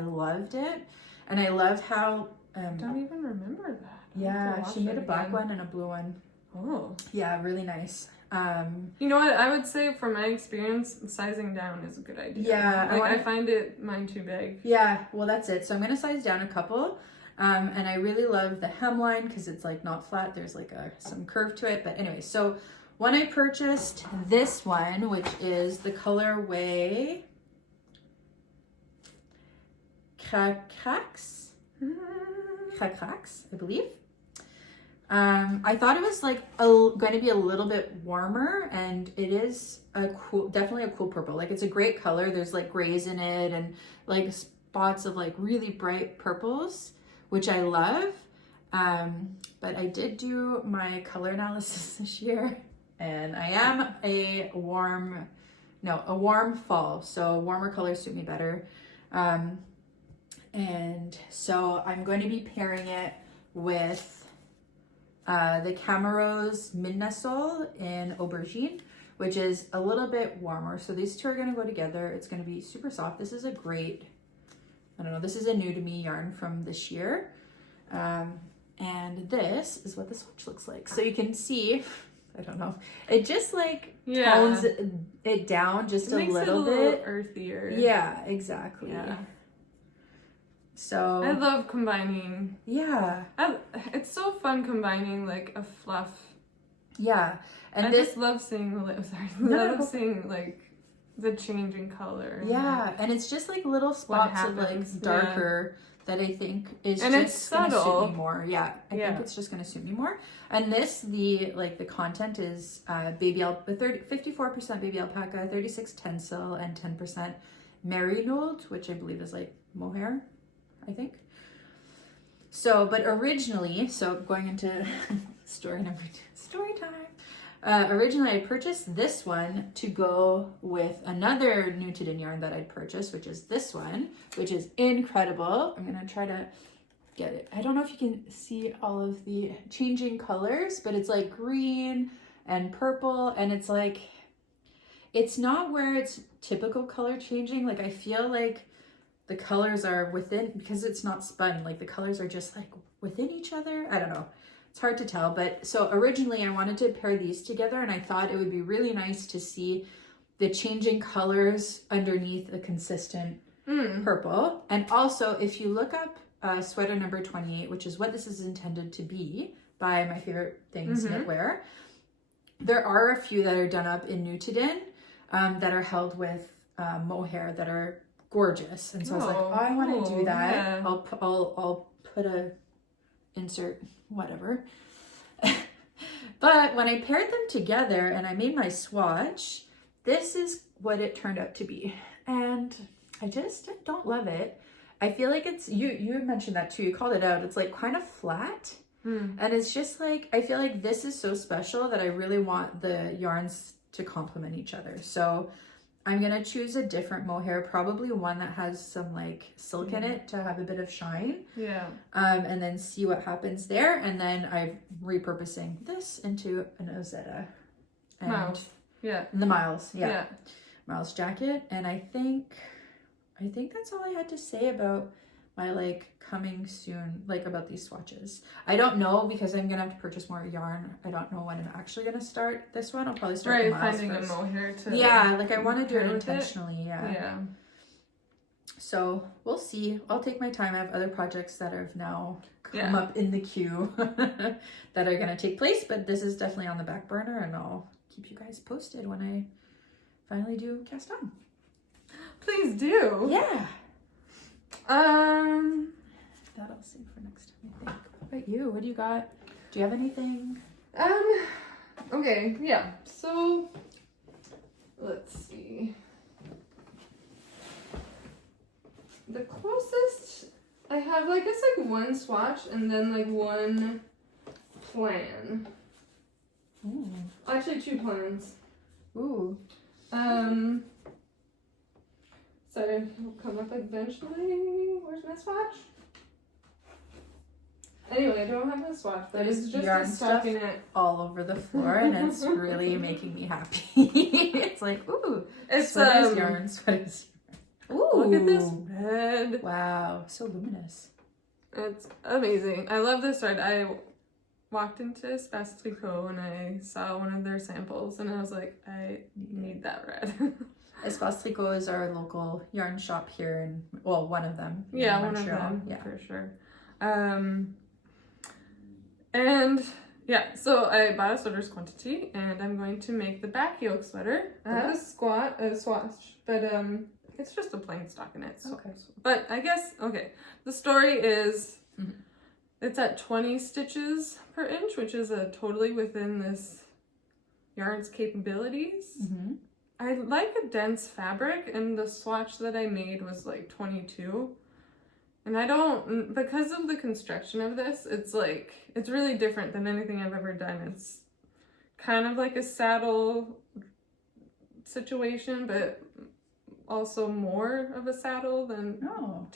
loved it, and I love how I don't even remember that. Yeah, she made a black one and a blue one. Oh. Yeah, really nice. You know what? I would say from my experience, sizing down is a good idea. Yeah. I find mine too big. Yeah, well that's it. So I'm going to size down a couple. And I really love the hemline because it's like not flat. There's like some curve to it. But anyway, so when I purchased this one, which is the colorway Krakrax, I believe. I thought it was like going to be a little bit warmer, and it is definitely a cool purple. Like it's a great color. There's like grays in it and like spots of like really bright purples, which I love. But I did do my color analysis this year, and I am a warm fall, so warmer colors suit me better. And so I'm going to be pairing it with the Camerose Midnassol in Aubergine, which is a little bit warmer. So these two are going to go together. It's going to be super soft. This is a great, this is a new to me yarn from this year. And this is what the swatch looks like. So you can see, it just like tones it down just a little bit. Earthier. Yeah, exactly. Yeah. So I love combining. Yeah. It's so fun combining like a fluff. Yeah. And I just love seeing seeing like the changing color. Yeah, and it's just like little spots of like darker that I think is and just gonna subtle. suit me more. Yeah, I think it's just gonna suit me more. And this, the content is baby 54% baby alpaca, 36 tencel, and 10% merinold, which I believe is like mohair, I think. So, but originally, going into story time. Originally, I purchased this one to go with another Nutiden yarn that I'd purchased, which is this one, which is incredible. I'm gonna try to get it. I don't know if you can see all of the changing colors, but it's like green and purple, and it's like, it's not where it's typical color changing. Like I feel like the colors are within, because it's not spun, like the colors are just like within each other. I don't know. It's hard to tell, but so originally I wanted to pair these together, and I thought it would be really nice to see the changing colors underneath a consistent purple. And also, if you look up sweater number 28, which is what this is intended to be by My Favorite Things Knitwear, there are a few that are done up in Nutiden that are held with mohair that are gorgeous. And so I was like, I want to do that. Yeah. I'll put a insert whatever. But when I paired them together and I made my swatch, this is what it turned out to be. And I just don't love it. I feel like it's, you mentioned that too, you called it out. It's like kind of flat. And it's just like, I feel like this is so special that I really want the yarns to complement each other. So I'm going to choose a different mohair, probably one that has some like silk in it to have a bit of shine. Yeah. And then see what happens there. And then I'm repurposing this into an Ysolda. Miles. Yeah. The Miles. Yeah. Miles jacket. And I think that's all I had to say about my like coming soon, like about these swatches. I don't know, because I'm gonna have to purchase more yarn. I don't know when I'm actually gonna start this one. I'll probably start the Miles finding first. a mohair to like I want to do it intentionally. Yeah. So we'll see. I'll take my time. I have other projects that have now come up in the queue that are gonna take place, but this is definitely on the back burner, and I'll keep you guys posted when I finally do cast on. Please do. Yeah. That I'll save for next time, I think. What about you? What do you got? Do you have anything? Okay, yeah. So, let's see. The closest I have, I guess, one swatch and then, one plan. Ooh. Actually, 2 plans. Ooh. So it'll come up eventually. Where's my swatch? Anyway, I don't have a swatch, but it's just yarn a stuff stockinette all over the floor, and it's really making me happy. It's like, ooh, it's sweater's yarn, sweater's yarn. Ooh, look at this red. Wow, so luminous. It's amazing. I love this thread. I walked into Spinnery and I saw one of their samples, and I was like, I need that red. Spinnery is our local yarn shop here, and well, one of them. Yeah, in one of Montreal. them, Yeah, for sure. And yeah, so I bought a sweater's quantity, and I'm going to make the back yoke sweater. I have a swatch, but it's just a plain stockinette. So. Okay. But I guess, okay, the story is it's at 20 stitches per inch, which is totally within this yarn's capabilities. Mm-hmm. I like a dense fabric, and the swatch that I made was 22. And I don't, because of the construction of this, it's really different than anything I've ever done. It's kind of like a saddle situation, but also more of a saddle than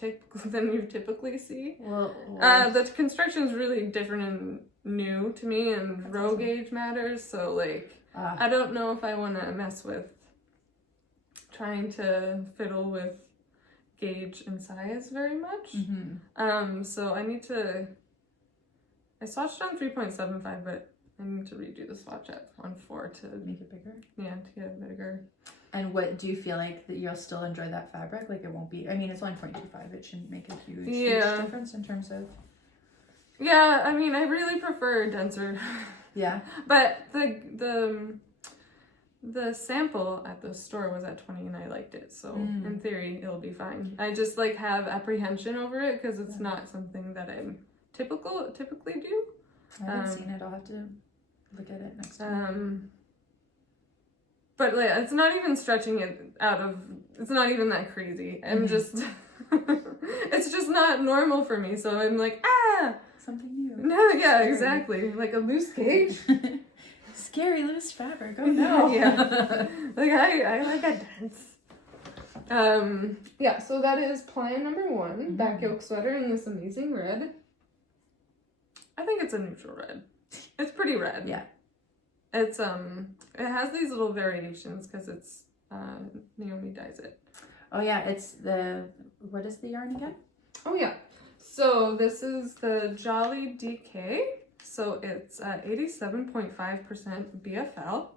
you typically see. Well, the construction is really different and new to me, and row gauge matters. So I don't know if I want to mess with trying to fiddle with gauge and size very much. Mm-hmm. So I swatched on 3.75, but I need to redo the swatch at 1.4 to make it bigger. Yeah, to get it bigger. And what do you feel like that you'll still enjoy that fabric? It won't be. I mean, it's 1.25. It shouldn't make a huge difference in terms of. Yeah, I mean, I really prefer denser. Yeah. But the sample at the store was at 20 and I liked it, so in theory it'll be fine. I just have apprehension over it because it's not something that I typically do. I haven't seen it. I'll have to look at it next time. But it's not even stretching it out of. It's not even that crazy. I'm just. It's just not normal for me. So I'm something new. No, yeah, exactly. A loose gauge. Scary loose fabric. Oh no. Yeah. I like a dense. Yeah, so that is plan number 1, back yoke sweater in this amazing red. I think it's a neutral red. It's pretty red. Yeah. It's it has these little variations because it's Naomi dyes it. Oh yeah, it's what is the yarn again? Oh yeah. So this is the Jolly DK. So it's 87.5% BFL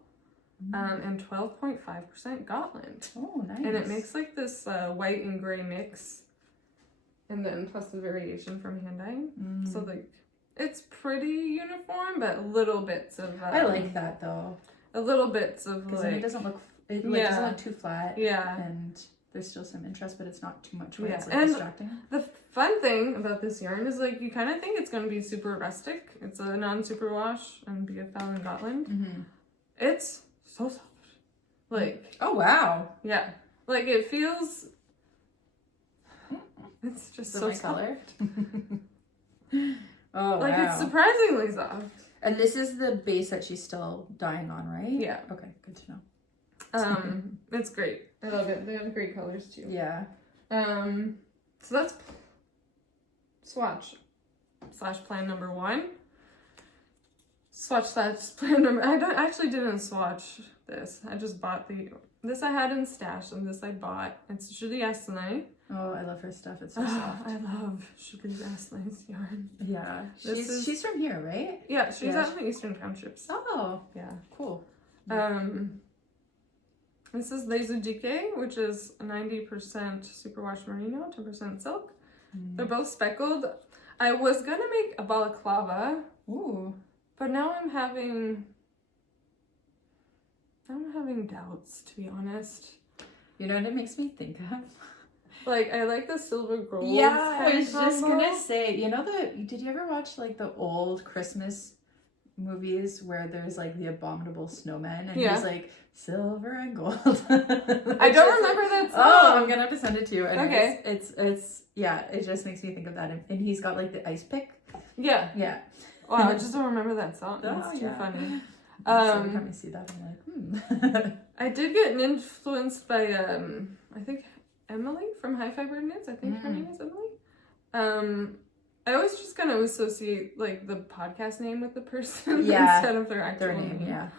and 12.5% Gotland. Oh, nice. And it makes this white and gray mix, and then plus the variation from hand dyeing. So it's pretty uniform, but little bits of. I like that though. A little bits of because it doesn't look. It doesn't look too flat. Yeah. And there's still some interest, but it's not too much where it's and distracting. The fun thing about this yarn is you kind of think it's going to be super rustic. It's a non-superwash and BFL and Gotland. Mm-hmm. It's so soft. Oh wow. Yeah. It feels. It's just so soft. Color. Oh wow. It's surprisingly soft. And this is the base that she's still dyeing on, right? Yeah. Okay, good to know. It's great. I love it. They have great colors too. Yeah. So that's swatch / plan number 1. Swatch / plan number. I didn't swatch this. I just bought this I had in stash, and this I bought. It's Julie Asselin. Oh, I love her stuff. It's so soft. I love Julie Asselin's yarn. Yeah. She's from here, right? Yeah, she's out in the Eastern Townships. Oh. Yeah. Cool. This is Laser DK, which is 90% superwash merino, 10% silk. They're both speckled. I was gonna make a balaclava. Ooh. But now I'm having I'm having doubts, to be honest. You know what it makes me think of? Like, I like the silver gold. Yeah, I was just combo. gonna say, did you ever watch like the old Christmas movies where there's like the abominable snowman and he's like silver and gold? I don't remember that song. Oh, I'm gonna have to send it to you. Anyways, Okay. It's it just makes me think of that. And he's got like the ice pick. Yeah. Yeah. Wow, I just don't remember that song. Oh, That's too funny. So every time I see that, I'm like, I did get influenced by I think Emily from High Fiber Knits. I think her name is Emily. I always just kind of associate like the podcast name with the person instead of their actual name. Yeah.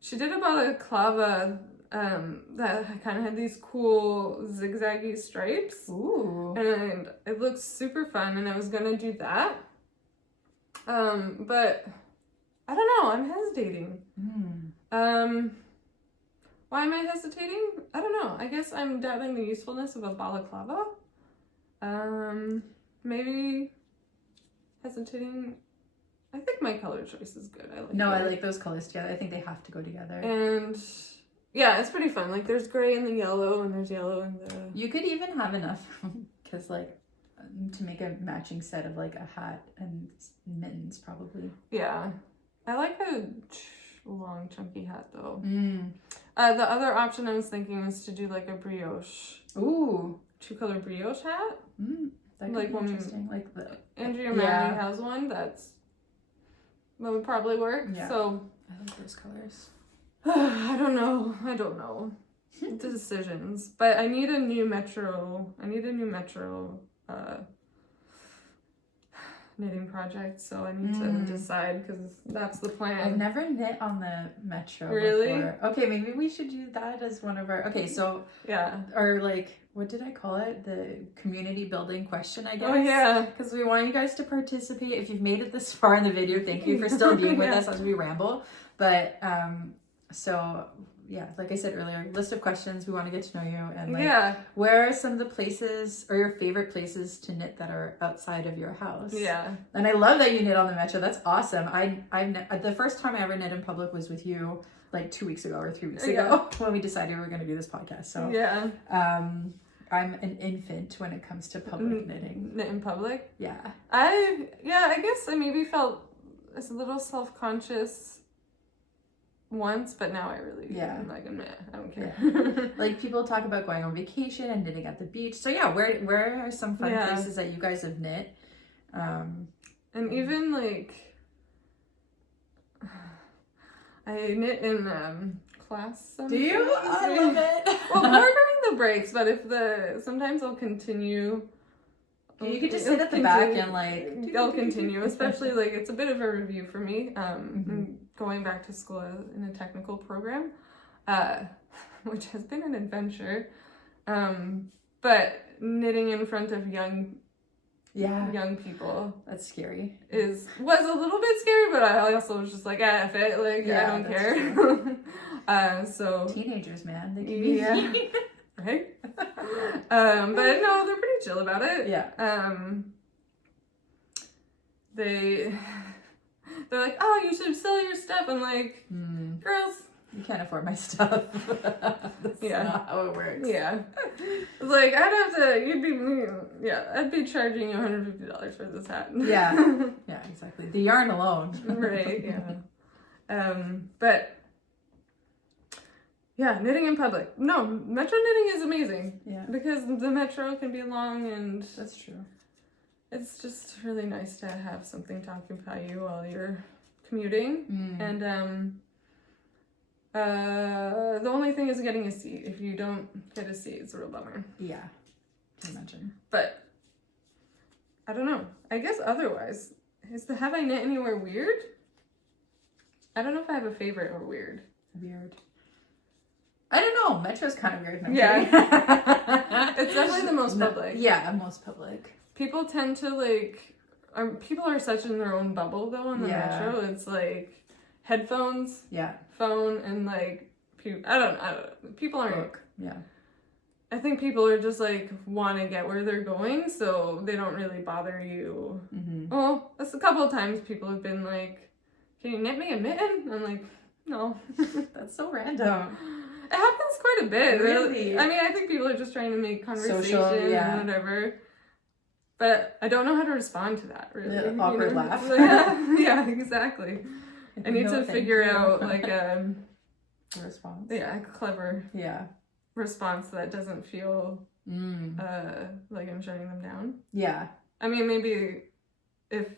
She did a balaclava that kind of had these cool zigzaggy stripes. Ooh. And it looks super fun, and I was gonna do that. But I don't know, I'm hesitating. Why am I hesitating? I don't know. I guess I'm doubting the usefulness of a balaclava. Maybe hesitating. I think my color choice is good. I like those colors together. I think they have to go together. And yeah, it's pretty fun. Like there's gray in the yellow, and there's yellow in the... You could even have enough, because like, to make a matching set of like a hat and mittens probably. Yeah. I like a long chunky hat though. The other option I was thinking is to do like a brioche. Ooh. 2-color brioche hat. That could like be interesting. Like Andrea Maggie has one that would probably work. Yeah. So I like those colors. I don't know. Decisions. But I need a new metro knitting project, so I need to decide, because that's the plan. I've never knit on the Metro before. Okay, maybe we should do that as one of our... Okay, so... Yeah. Or like, what did I call it? The community building question, I guess? Oh, yeah. Because we want you guys to participate. If you've made it this far in the video, thank you for still being with us as we ramble. But, so... Yeah, like I said earlier, list of questions. We want to get to know you, and like, where are some of the places or your favorite places to knit that are outside of your house? Yeah, and I love that you knit on the Metro. That's awesome. I the first time I ever knit in public was with you, like 2 weeks ago or 3 weeks ago when we decided we were going to do this podcast. So yeah, I'm an infant when it comes to public knitting. Knit in public. Yeah, I guess I maybe felt a little self-conscious once, but now I really I'm like, I don't care. Yeah. Like people talk about going on vacation and knitting at the beach. So yeah, where are some fun places that you guys have knit? And even like I knit in class sometimes. Do you? I love it. Well, more during the breaks, but sometimes I'll continue. You could just sit at the back and like... I'll continue, especially like it's a bit of a review for me. Going back to school in a technical program, which has been an adventure. But knitting in front of young people, that's scary. Was a little bit scary, but I also was just like, F it, like I don't care. So teenagers, man, they can be right. But no, they're pretty chill about it. Yeah. They're like, oh, you should sell your stuff. I'm like, girls, you can't afford my stuff. That's not how it works. Yeah. It's like, I'd be charging you $150 for this hat. Yeah. Yeah, exactly. The yarn alone. Right, yeah. But yeah, knitting in public. No, Metro knitting is amazing. Yeah. Because the Metro can be long, and that's true. It's just really nice to have something to occupy you while you're commuting. And the only thing is getting a seat. If you don't get a seat, it's a real bummer. Yeah, can imagine. But I don't know. I guess otherwise, have I knit anywhere weird? I don't know if I have a favorite or weird. Weird. I don't know. Metro's kind of weird. It's definitely the most public. Yeah, most public. People tend to like, people are such in their own bubble though in the Metro. It's like headphones, phone, and like, I don't know. People aren't. Yeah. I think people are just like want to get where they're going, so they don't really bother you. Well, that's a couple of times people have been like, "Can you knit me a mitten?" I'm like, No. That's so random. It happens quite a bit. Really? I mean, I think people are just trying to make conversation Social, yeah. and whatever. But I don't know how to respond to that, really. The awkward laugh. Yeah, exactly. I need to figure out, like, a response. Yeah, a clever response that doesn't feel like I'm shutting them down. Yeah. I mean, maybe if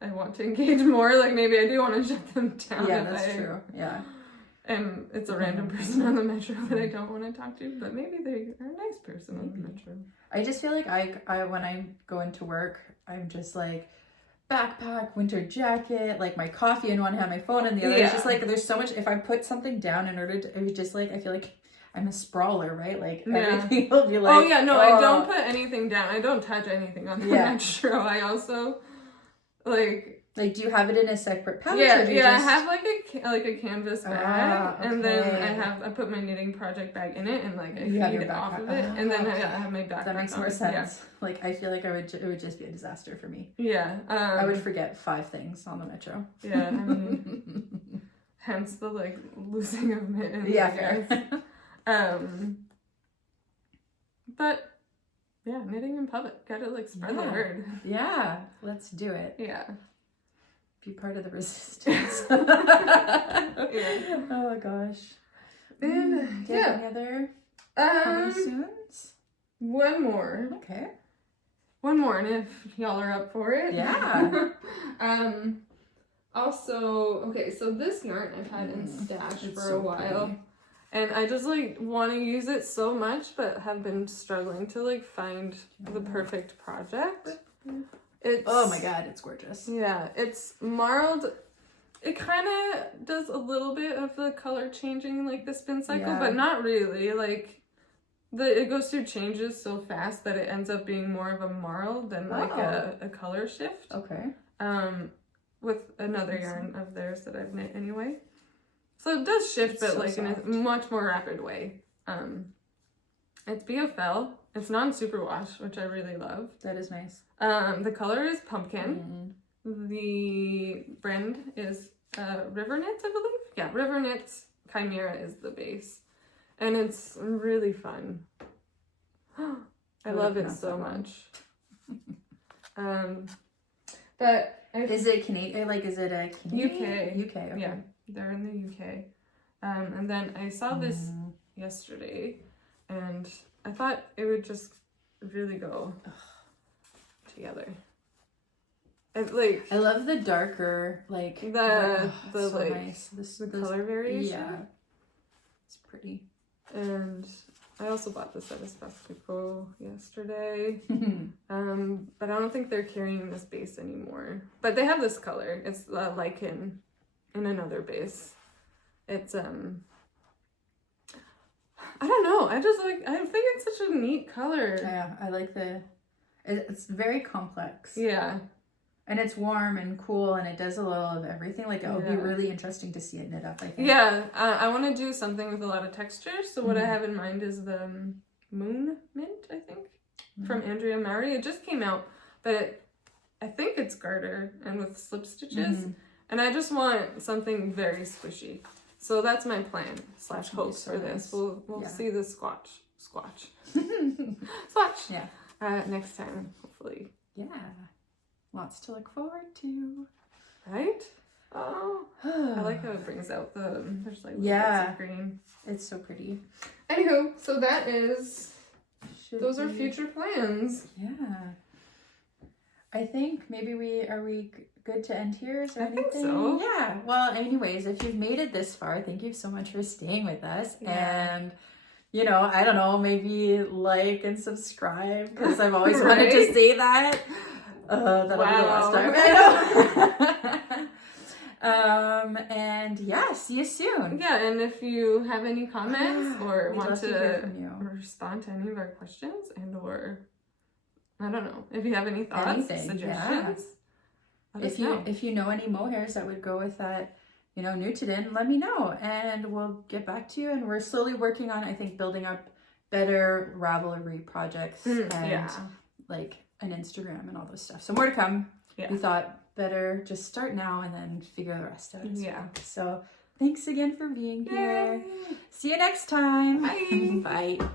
I want to engage more, like, maybe I do want to shut them down. Yeah, that's true. Yeah. And it's a random person on the metro that I don't want to talk to, but maybe they are a nice person on the metro. I just feel like I when I go into work, I'm just like backpack, winter jacket, like my coffee in one hand, my phone in the other. It's just like there's so much. If I put something down in order to, it was just like I feel like I'm a sprawler, right? Like everything will be like. Oh yeah, no, I don't put anything down. I don't touch anything on the metro. I also like. Like, do you have it in a separate pouch? Yeah, I have like a canvas bag, and then I put my knitting project bag in it, and like I feed it off of it, and then I have my backpack. That makes more sense. Yeah. Like I feel like it would just be a disaster for me. Yeah, I would forget 5 things on the metro. Yeah, I mean, hence the like losing of mittens. Yeah, fair. But yeah, knitting in public, gotta like spread the word. Yeah, let's do it. Yeah. Be part of the resistance. Oh gosh. And do you have any other coming soons? One more. Okay. One more, and if y'all are up for it. Yeah. Also, okay, so this yarn I've had in stash for a while. Pretty. And I just like want to use it so much, but have been struggling to like find the perfect project. Oh my god, it's gorgeous. Yeah, it's marled. It kind of does a little bit of the color changing, like the spin cycle, but not really. Like, it goes through changes so fast that it ends up being more of a marled than like a color shift. Okay. With another yarn of theirs that I've knit anyway. So it does shift, but like soft. In a much more rapid way. It's BFL. It's non-superwash, which I really love. That is nice. The color is pumpkin. The brand is River Knits, I believe. Yeah, River Knits Chimera is the base. And it's really fun. I love it so much. But is it Canadian? Like, is it a Canadian? UK. Okay. Yeah, they're in the UK. And then I saw this yesterday, and I thought it would just really go together. And like, I love the darker, like the so like nice. the color variation. Yeah, it's pretty. And I also bought this at a Spectacle yesterday. But I don't think they're carrying this base anymore. But they have this color. It's lichen in another base. It's I don't know. I just like, I think it's such a neat color. Yeah, I like it's very complex. Yeah. And it's warm and cool, and it does a little of everything. Like, it'll be really interesting to see it knit up, I think. Yeah, I want to do something with a lot of texture. So what I have in mind is the Moon Mint, I think, from Andrea Mowry. It just came out, but I think it's garter and with slip stitches. And I just want something very squishy. So that's my plan / hope for this. We'll see the swatch. Swatch. Yeah. Next time, hopefully. Yeah. Lots to look forward to. Right? Oh. I like how it brings out there's like little bits of green. It's so pretty. Anywho, so that is, those are future plans. Yeah. I think maybe are we good to end here? Is there anything? I think so. Yeah. Well, anyways, if you've made it this far, thank you so much for staying with us. Yeah. And, you know, I don't know, maybe like and subscribe, because I've always wanted to say that. That'll be the last time. And yeah, see you soon. Yeah, and if you have any comments or want to respond to any of our questions, and or I don't know, if you have any thoughts, suggestions, if you know any mohairs that would go with that, you know, Nutiden, let me know, and we'll get back to you. And we're slowly working on, I think, building up better Ravelry projects and like an Instagram and all those stuff. So more to come. Yeah. We thought better just start now and then figure the rest out. Yeah. So Thanks again for being here. Yay. See you next time. Bye. Bye.